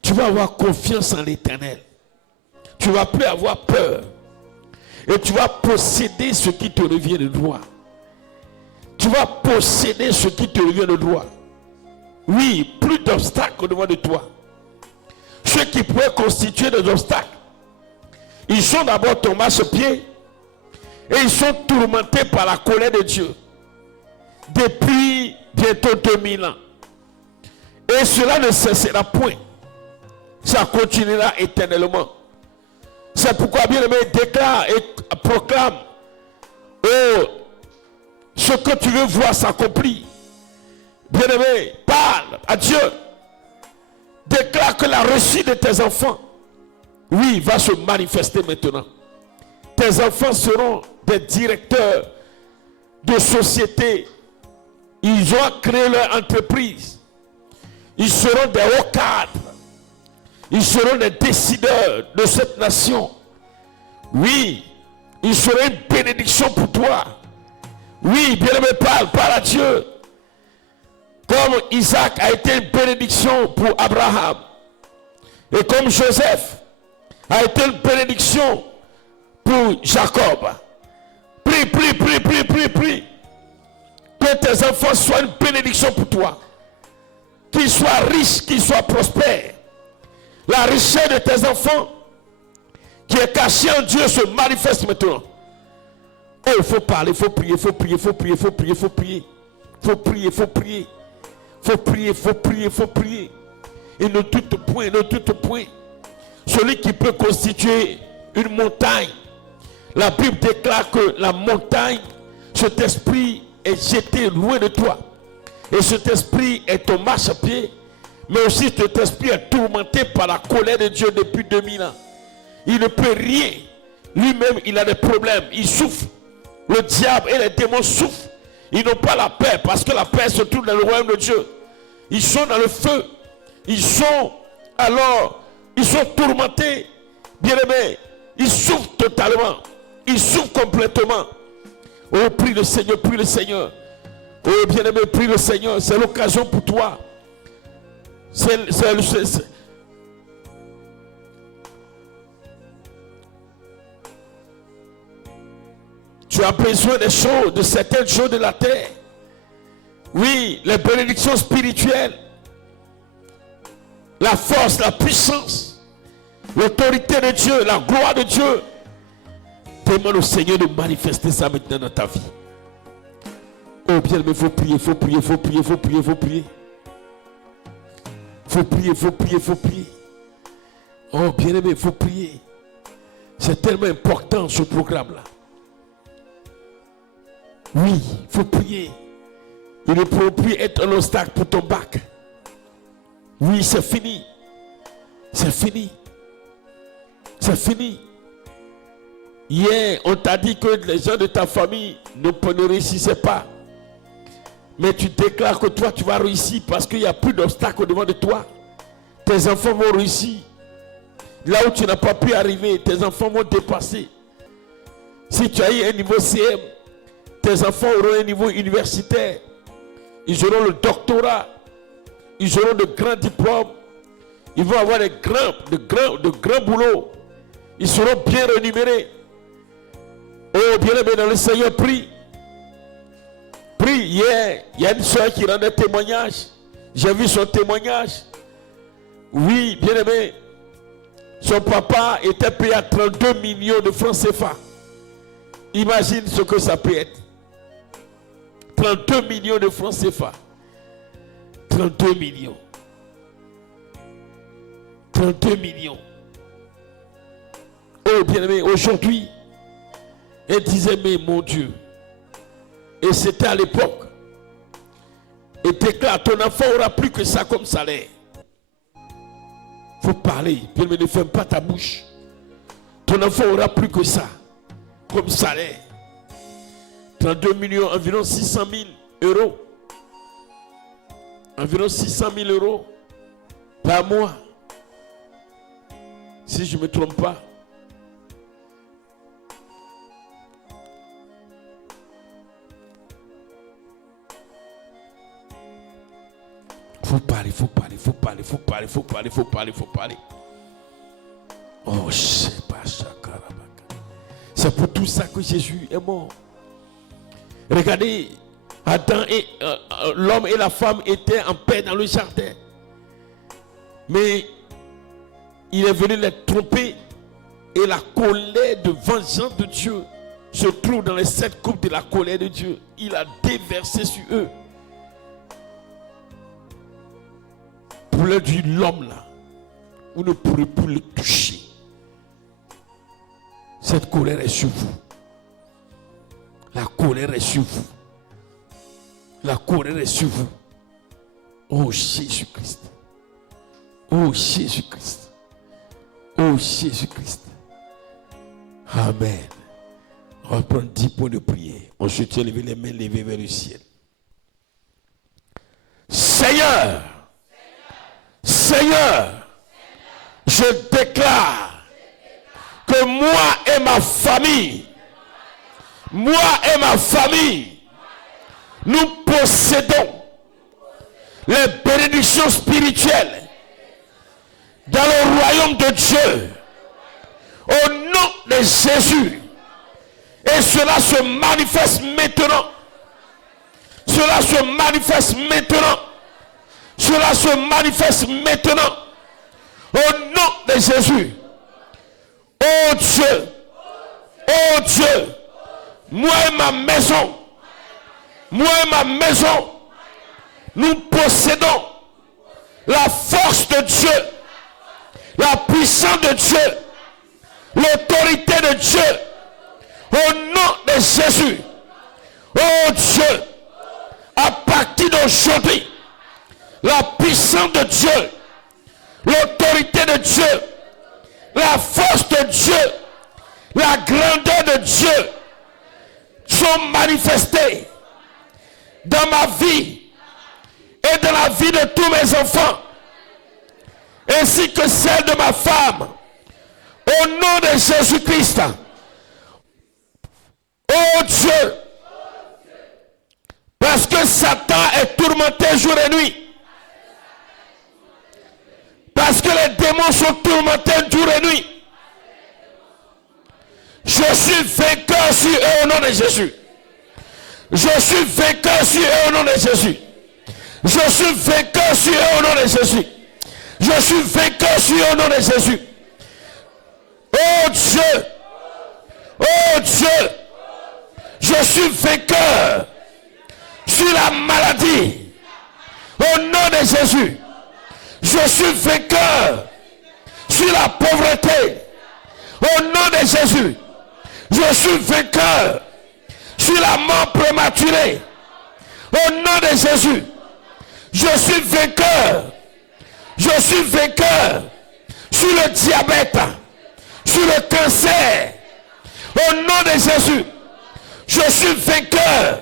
Tu vas avoir confiance en l'Éternel. Tu ne vas plus avoir peur. Et tu vas posséder ce qui te revient de droit. Tu vas posséder ce qui te revient de droit. Oui, plus d'obstacles au devant de toi. Ceux qui pourraient constituer des obstacles, ils sont d'abord tombés à ce pied et ils sont tourmentés par la colère de Dieu depuis bientôt 2000 ans. Et cela ne cessera point. Ça continuera éternellement. C'est pourquoi, bien-aimé, déclare et proclame, oh, ce que tu veux voir s'accomplir. Bien-aimé, parle à Dieu. Déclare que la réussite de tes enfants, oui, va se manifester maintenant. Tes enfants seront des directeurs de société. Ils ont créé leur entreprise. Ils seront des hauts cadres. Ils seront des décideurs de cette nation. Oui, ils seront une bénédiction pour toi. Oui, bien-aimé, parle à Dieu. Comme Isaac a été une bénédiction pour Abraham. Et comme Joseph a été une bénédiction pour Jacob. Prie. Que tes enfants soient une bénédiction pour toi. Qu'ils soient riches, qu'ils soient prospères. La richesse de tes enfants qui est cachée en Dieu se manifeste maintenant. Oh, il faut parler, il faut prier. Et ne doute point. Celui qui peut constituer une montagne. La Bible déclare que la montagne, cet esprit est jeté loin de toi. Et cet esprit est ton marchepied. Mais aussi cet esprit est tourmenté par la colère de Dieu depuis 2000 ans. Il ne peut rien. Lui-même, il a des problèmes. Il souffre. Le diable et les démons souffrent. Ils n'ont pas la paix parce que la paix se trouve dans le royaume de Dieu. Ils sont dans le feu. Ils sont tourmentés. Bien-aimés, ils souffrent totalement. Ils souffrent complètement. Oh, prie le Seigneur. Oh, bien-aimé, prie le Seigneur. C'est l'occasion pour toi. Tu as besoin des choses, de certaines choses de la terre. Oui, les bénédictions spirituelles, la force, la puissance, l'autorité de Dieu, la gloire de Dieu. Demande au Seigneur de manifester ça maintenant dans ta vie. Oh bien, mais il faut prier. Oh bien aimé, il faut prier. C'est tellement important ce programme-là. Oui, il faut prier. Il ne peut plus être un obstacle pour ton bac. Oui, c'est fini. C'est fini. C'est fini. Hier, on t'a dit que les gens de ta famille ne réussissaient pas. Mais tu déclares que toi, tu vas réussir parce qu'il n'y a plus d'obstacles au-devant de toi. Tes enfants vont réussir. Là où tu n'as pas pu arriver, tes enfants vont dépasser. Si tu as eu un niveau CM, tes enfants auront un niveau universitaire. Ils auront le doctorat. Ils auront de grands diplômes. Ils vont avoir de grands boulots. Ils seront bien rémunérés. Oh, bien-aimé dans le Seigneur, prie. Prie. Hier, il y a une soeur qui rendait témoignage. J'ai vu son témoignage. Oui, bien-aimé. Son papa était payé à 32 millions de francs CFA. Imagine ce que ça peut être. 32 millions de francs CFA. 32 millions. 32 millions. Oh, bien-aimé, aujourd'hui, elle disait, mais mon Dieu. Et c'était à l'époque. Et déclare, ton enfant aura plus que ça comme salaire. Il faut parler. Bien-aimé, ne ferme pas ta bouche. Ton enfant aura plus que ça comme salaire. 32 millions, environ 600 000 euros. Environ 600 000 euros par mois. Si je ne me trompe pas. Faut parler, faut parler, faut parler, faut parler, faut parler, faut parler, faut parler. Oh, je sais pas, c'est pour tout ça que Jésus est mort. Regardez, Adam et l'homme et la femme étaient en paix dans le jardin. Mais il est venu les tromper et la colère de vengeance de Dieu se trouve dans les 7 coupes de la colère de Dieu. Il a déversé sur eux. Pour leur dire, l'homme là, vous ne pourrez plus le toucher. Cette colère est sur vous. La colère est sur vous. La colère est sur vous. Oh Jésus-Christ. Oh Jésus-Christ. Oh Jésus-Christ. Amen. On va prendre 10 points de prière. On se tient lever les mains levées vers le ciel. Seigneur. Seigneur. Je déclare que moi et ma famille, nous possédons les bénédictions spirituelles dans le royaume de Dieu au nom de Jésus. Et cela se manifeste maintenant. Cela se manifeste maintenant. Cela se manifeste maintenant. Au nom de Jésus. Oh Dieu. Oh Dieu. Moi et ma maison. Moi et ma maison. Nous possédons la force de Dieu. La puissance de Dieu. L'autorité de Dieu. Au nom de Jésus. Oh Dieu. À partir d'aujourd'hui. La puissance de Dieu. L'autorité de Dieu. La force de Dieu. La grandeur de Dieu. Sont manifestées dans ma vie et dans la vie de tous mes enfants, ainsi que celle de ma femme, au nom de Jésus-Christ. Oh Dieu, parce que Satan est tourmenté jour et nuit, parce que les démons sont tourmentés jour et nuit, je suis vainqueur sur eux au nom de Jésus. Je suis vainqueur sur eux au nom de Jésus. Je suis vainqueur sur eux au nom de Jésus. Je suis vainqueur sur eux au nom de Jésus. Oh Dieu. Oh Dieu. Je suis vainqueur sur la maladie. Au nom de Jésus. Je suis vainqueur sur la pauvreté. Au nom de Jésus. Je suis vainqueur sur la mort prématurée. Au nom de Jésus. Je suis vainqueur Je suis vainqueur sur le diabète, sur le cancer. Au nom de Jésus, je suis vainqueur.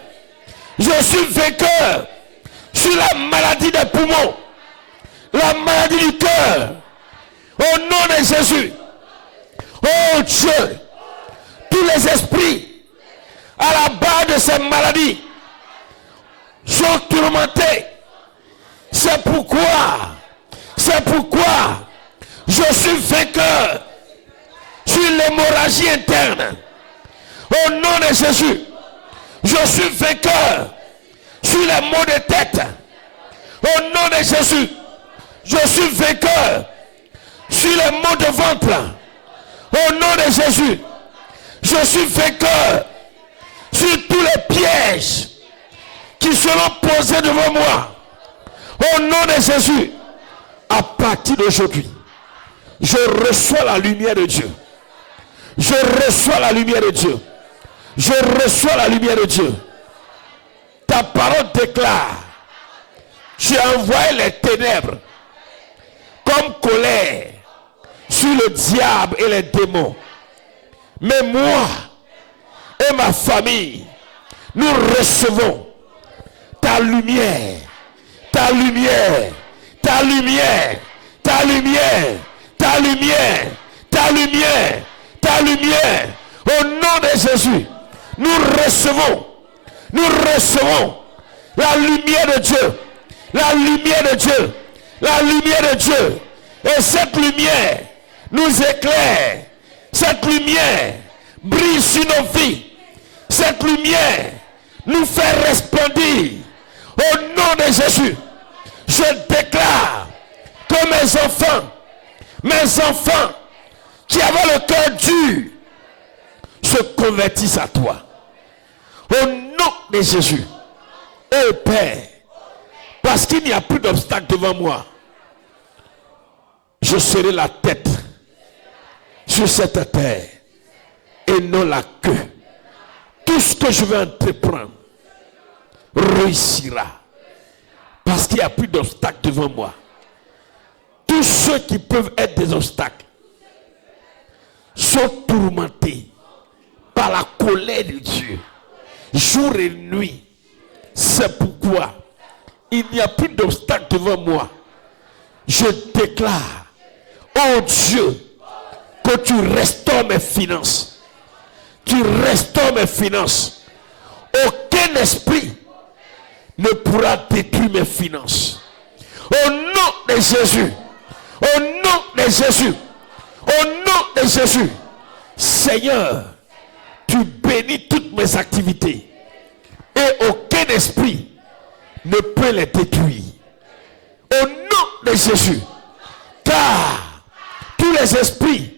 Je suis vainqueur sur la maladie des poumons, la maladie du cœur. Au nom de Jésus. Oh Dieu, tous les esprits à la base de ces maladies sont tourmentés. C'est pourquoi je suis vainqueur sur l'hémorragie interne. Au nom de Jésus, je suis vainqueur sur les maux de tête. Au nom de Jésus, je suis vainqueur sur les maux de ventre. Au nom de Jésus, je suis vainqueur sur tous les pièges qui seront posés devant moi. Au nom de Jésus, à partir d'aujourd'hui, je reçois la lumière de Dieu. Je reçois la lumière de Dieu. Je reçois la lumière de Dieu. Ta parole déclare, tu as envoyé les ténèbres comme colère sur le diable et les démons. Mais moi et ma famille, nous recevons ta lumière, ta lumière, ta lumière, ta lumière, ta lumière, ta lumière, ta lumière. Au nom de Jésus, nous recevons la lumière de Dieu, la lumière de Dieu, la lumière de Dieu. Et cette lumière nous éclaire, cette lumière brille sur nos vies, cette lumière nous fait resplendir. Au nom de Jésus, je déclare que mes enfants qui avaient le cœur dur se convertissent à toi. Au nom de Jésus, ô Père, parce qu'il n'y a plus d'obstacle devant moi, je serai la tête sur cette terre et non la queue. Tout ce que je vais entreprendre réussira. Parce qu'il n'y a plus d'obstacles devant moi. Tous ceux qui peuvent être des obstacles sont tourmentés par la colère de Dieu, jour et nuit. C'est pourquoi il n'y a plus d'obstacles devant moi. Je déclare, oh Dieu, que tu restaures mes finances. Tu restaures mes finances. Aucun esprit ne pourra détruire mes finances. Au nom de Jésus, au nom de Jésus, au nom de Jésus, Seigneur, tu bénis toutes mes activités et aucun esprit ne peut les détruire. Au nom de Jésus, car tous les esprits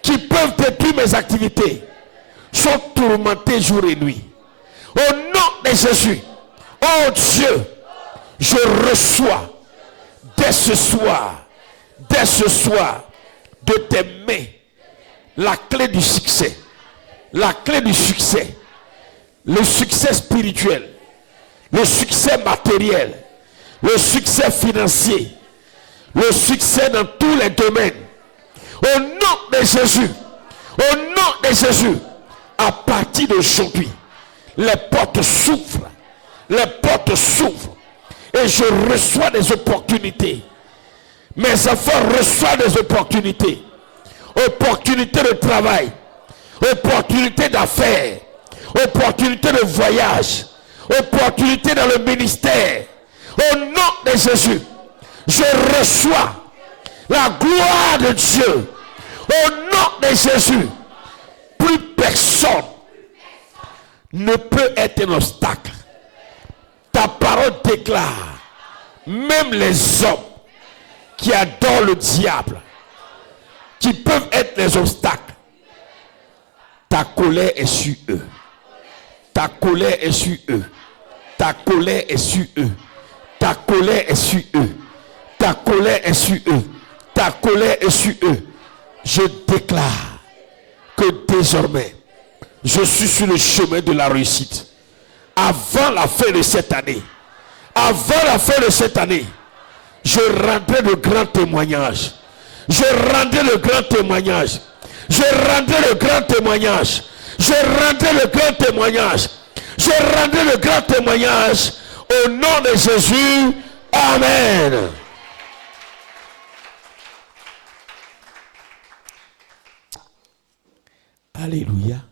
qui peuvent détruire mes activités sont tourmentés jour et nuit. Au nom de Jésus, oh Dieu, je reçois dès ce soir de tes mains la clé du succès, la clé du succès, le succès spirituel, le succès matériel, le succès financier, le succès dans tous les domaines. Au nom de Jésus, au nom de Jésus, à partir d'aujourd'hui, les portes s'ouvrent, les portes s'ouvrent et je reçois des opportunités. Mes enfants reçoivent des opportunités, opportunités de travail, opportunités d'affaires, opportunités de voyage, opportunités dans le ministère. Au nom de Jésus, je reçois la gloire de Dieu. Au nom de Jésus, plus personne ne peut être un obstacle. Ta parole déclare, même les hommes qui adorent le diable, qui peuvent être les obstacles, ta colère est sur eux. Ta colère est sur eux. Ta colère est sur eux. Ta colère est sur eux. Ta colère est sur eux. Ta colère est sur eux. Je déclare que désormais, je suis sur le chemin de la réussite. Avant la fin de cette année, Je rendrai de grands témoignages. Je rendrai de grands témoignages. Je rendrai de grands témoignages. Je rendrai de grands témoignages. Je rendrai de grands témoignages. Au nom de Jésus. Amen. Alléluia.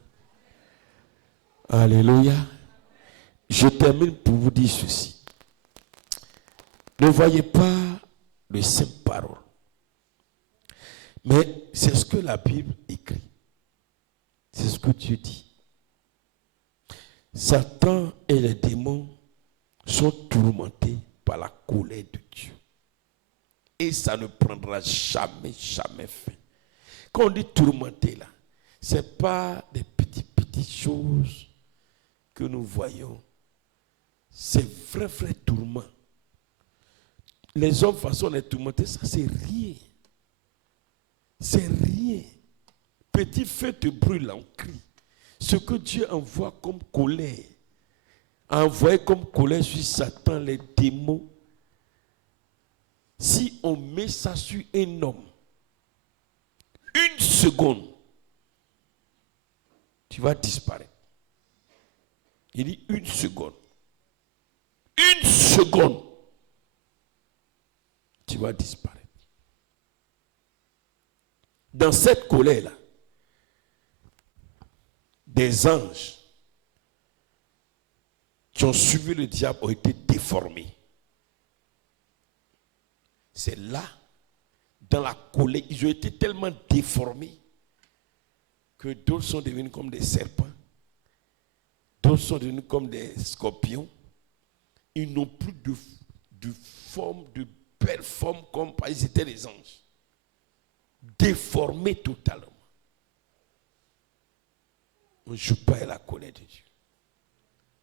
Alléluia. Je termine pour vous dire ceci. Ne voyez pas le simple parole. Mais c'est ce que la Bible écrit. C'est ce que Dieu dit. Satan et les démons sont tourmentés par la colère de Dieu. Et ça ne prendra jamais, jamais fin. Quand on dit tourmenté là, ce n'est pas des petites choses que nous voyons. C'est vrai tourment. Les hommes façon de tourmenter, ça c'est rien. C'est rien. Petit feu te brûle, on crie. Ce que Dieu envoie comme colère, a envoyé comme colère sur Satan, les démons. Si on met ça sur un homme, une seconde, tu vas disparaître. Il dit une seconde. Une seconde, tu vas disparaître. Dans cette colère-là, des anges qui ont suivi le diable ont été déformés. C'est là, dans la colère, ils ont été tellement déformés que d'autres sont devenus comme des serpents, d'autres sont devenus comme des scorpions. Ils n'ont plus de forme, de belle forme comme ils étaient les anges. Déformés totalement. On ne joue pas avec la colère de Dieu.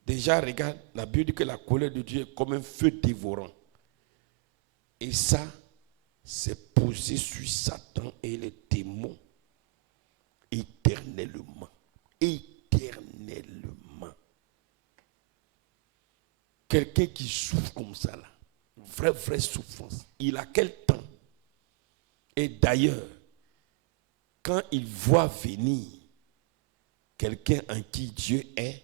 Déjà, regarde, la Bible dit que la colère de Dieu est comme un feu dévorant. Et ça, c'est posé sur Satan et les démons éternellement. Éternellement. Quelqu'un qui souffre comme ça, là, vraie souffrance, il a quel temps? Et d'ailleurs, quand il voit venir quelqu'un en qui Dieu est,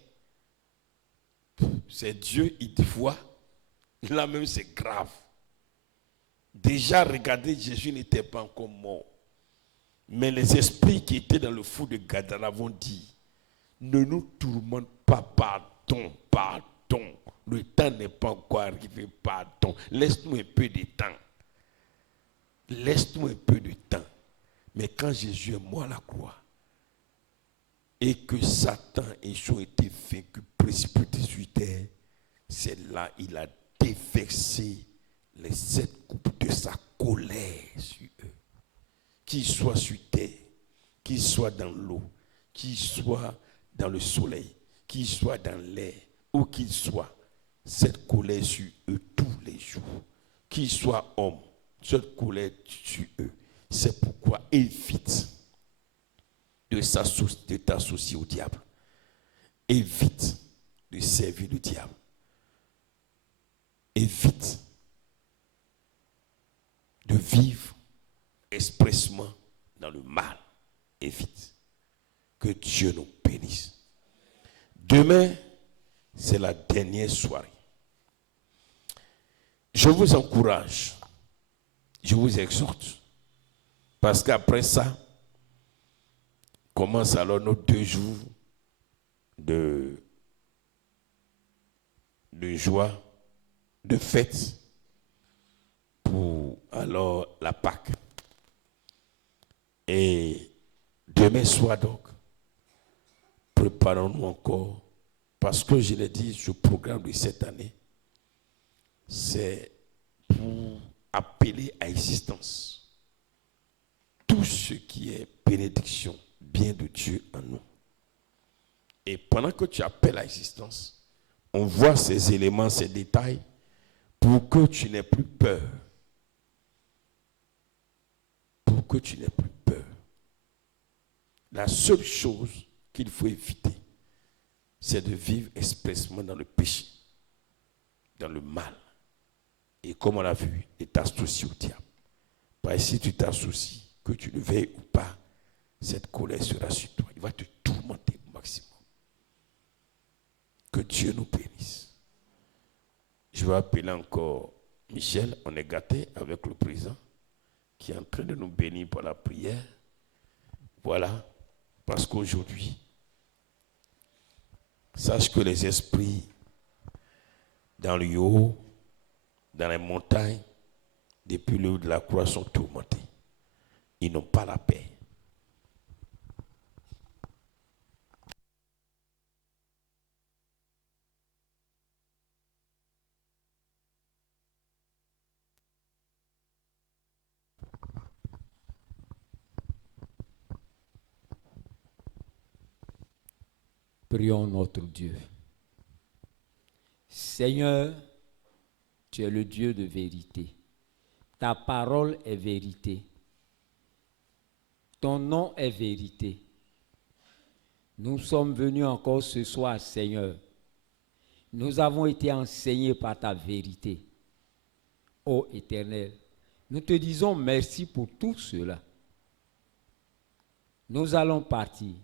c'est Dieu, il voit, là même c'est grave. Déjà, regardez, Jésus n'était pas encore mort. Mais les esprits qui étaient dans le fou de Gadara vont dit, ne nous tourmente pas, pardon. Le temps n'est pas encore arrivé, pardon. Laisse-nous un peu de temps. Laisse-nous un peu de temps. Mais quand Jésus est mort à la croix, et que Satan et Jean étaient vaincus, précipités sur terre, c'est là il a déversé les 7 coupes de sa colère sur eux. Qu'ils soient sur terre, qu'ils soient dans l'eau, qu'ils soient dans le soleil, qu'ils soient dans l'air, où qu'ils soient, cette colère sur eux tous les jours. Qu'ils soient hommes, cette colère sur eux. C'est pourquoi évite de t'associer au diable. Évite de servir le diable. Évite de vivre expressement dans le mal. Évite. Que Dieu nous bénisse. Demain, c'est la dernière soirée. Je vous encourage, je vous exhorte, parce qu'après ça, commence alors nos 2 jours de joie, de fête, pour alors la Pâque. Et demain soir donc, préparons-nous encore, parce que je l'ai dit, ce programme de cette année, c'est pour appeler à existence tout ce qui est bénédiction, bien de Dieu en nous. Et pendant que tu appelles à existence, on voit ces éléments, ces détails, pour que tu n'aies plus peur. Pour que tu n'aies plus peur. La seule chose qu'il faut éviter, c'est de vivre expressement dans le péché, dans le mal. Et comme on l'a vu, et t'associes au diable. Parce que si tu t'associes, que tu le veuilles ou pas, cette colère sera sur toi. Il va te tourmenter au maximum. Que Dieu nous bénisse. Je vais appeler encore Michel. On est gâté avec le président qui est en train de nous bénir par la prière. Voilà. Parce qu'aujourd'hui, sache que les esprits dans le haut, dans les montagnes, depuis le haut de la croix sont tourmentés. Ils n'ont pas la paix. Prions notre Dieu. Seigneur, tu es le Dieu de vérité. Ta parole est vérité. Ton nom est vérité. Nous sommes venus encore ce soir, Seigneur. Nous avons été enseignés par ta vérité. Ô Éternel, nous te disons merci pour tout cela. Nous allons partir.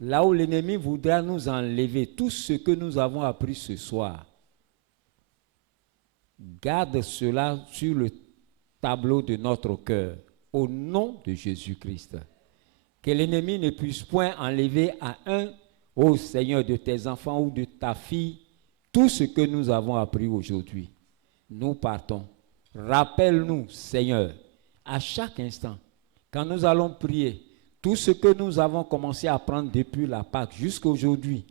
Là où l'ennemi voudra nous enlever tout ce que nous avons appris ce soir, garde cela sur le tableau de notre cœur, au nom de Jésus-Christ. Que l'ennemi ne puisse point enlever à un, ô Seigneur, de tes enfants ou de ta fille, tout ce que nous avons appris aujourd'hui. Nous partons. Rappelle-nous, Seigneur, à chaque instant, quand nous allons prier, tout ce que nous avons commencé à apprendre depuis la Pâque jusqu'à aujourd'hui,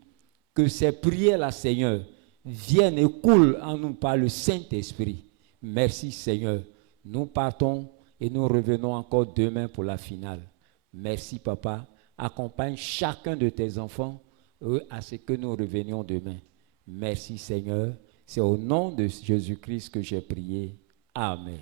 que ces prières-là, Seigneur, viennent et coulent en nous par le Saint-Esprit. Merci, Seigneur. Nous partons et nous revenons encore demain pour la finale. Merci, Papa. Accompagne chacun de tes enfants à ce que nous revenions demain. Merci, Seigneur. C'est au nom de Jésus-Christ que j'ai prié. Amen.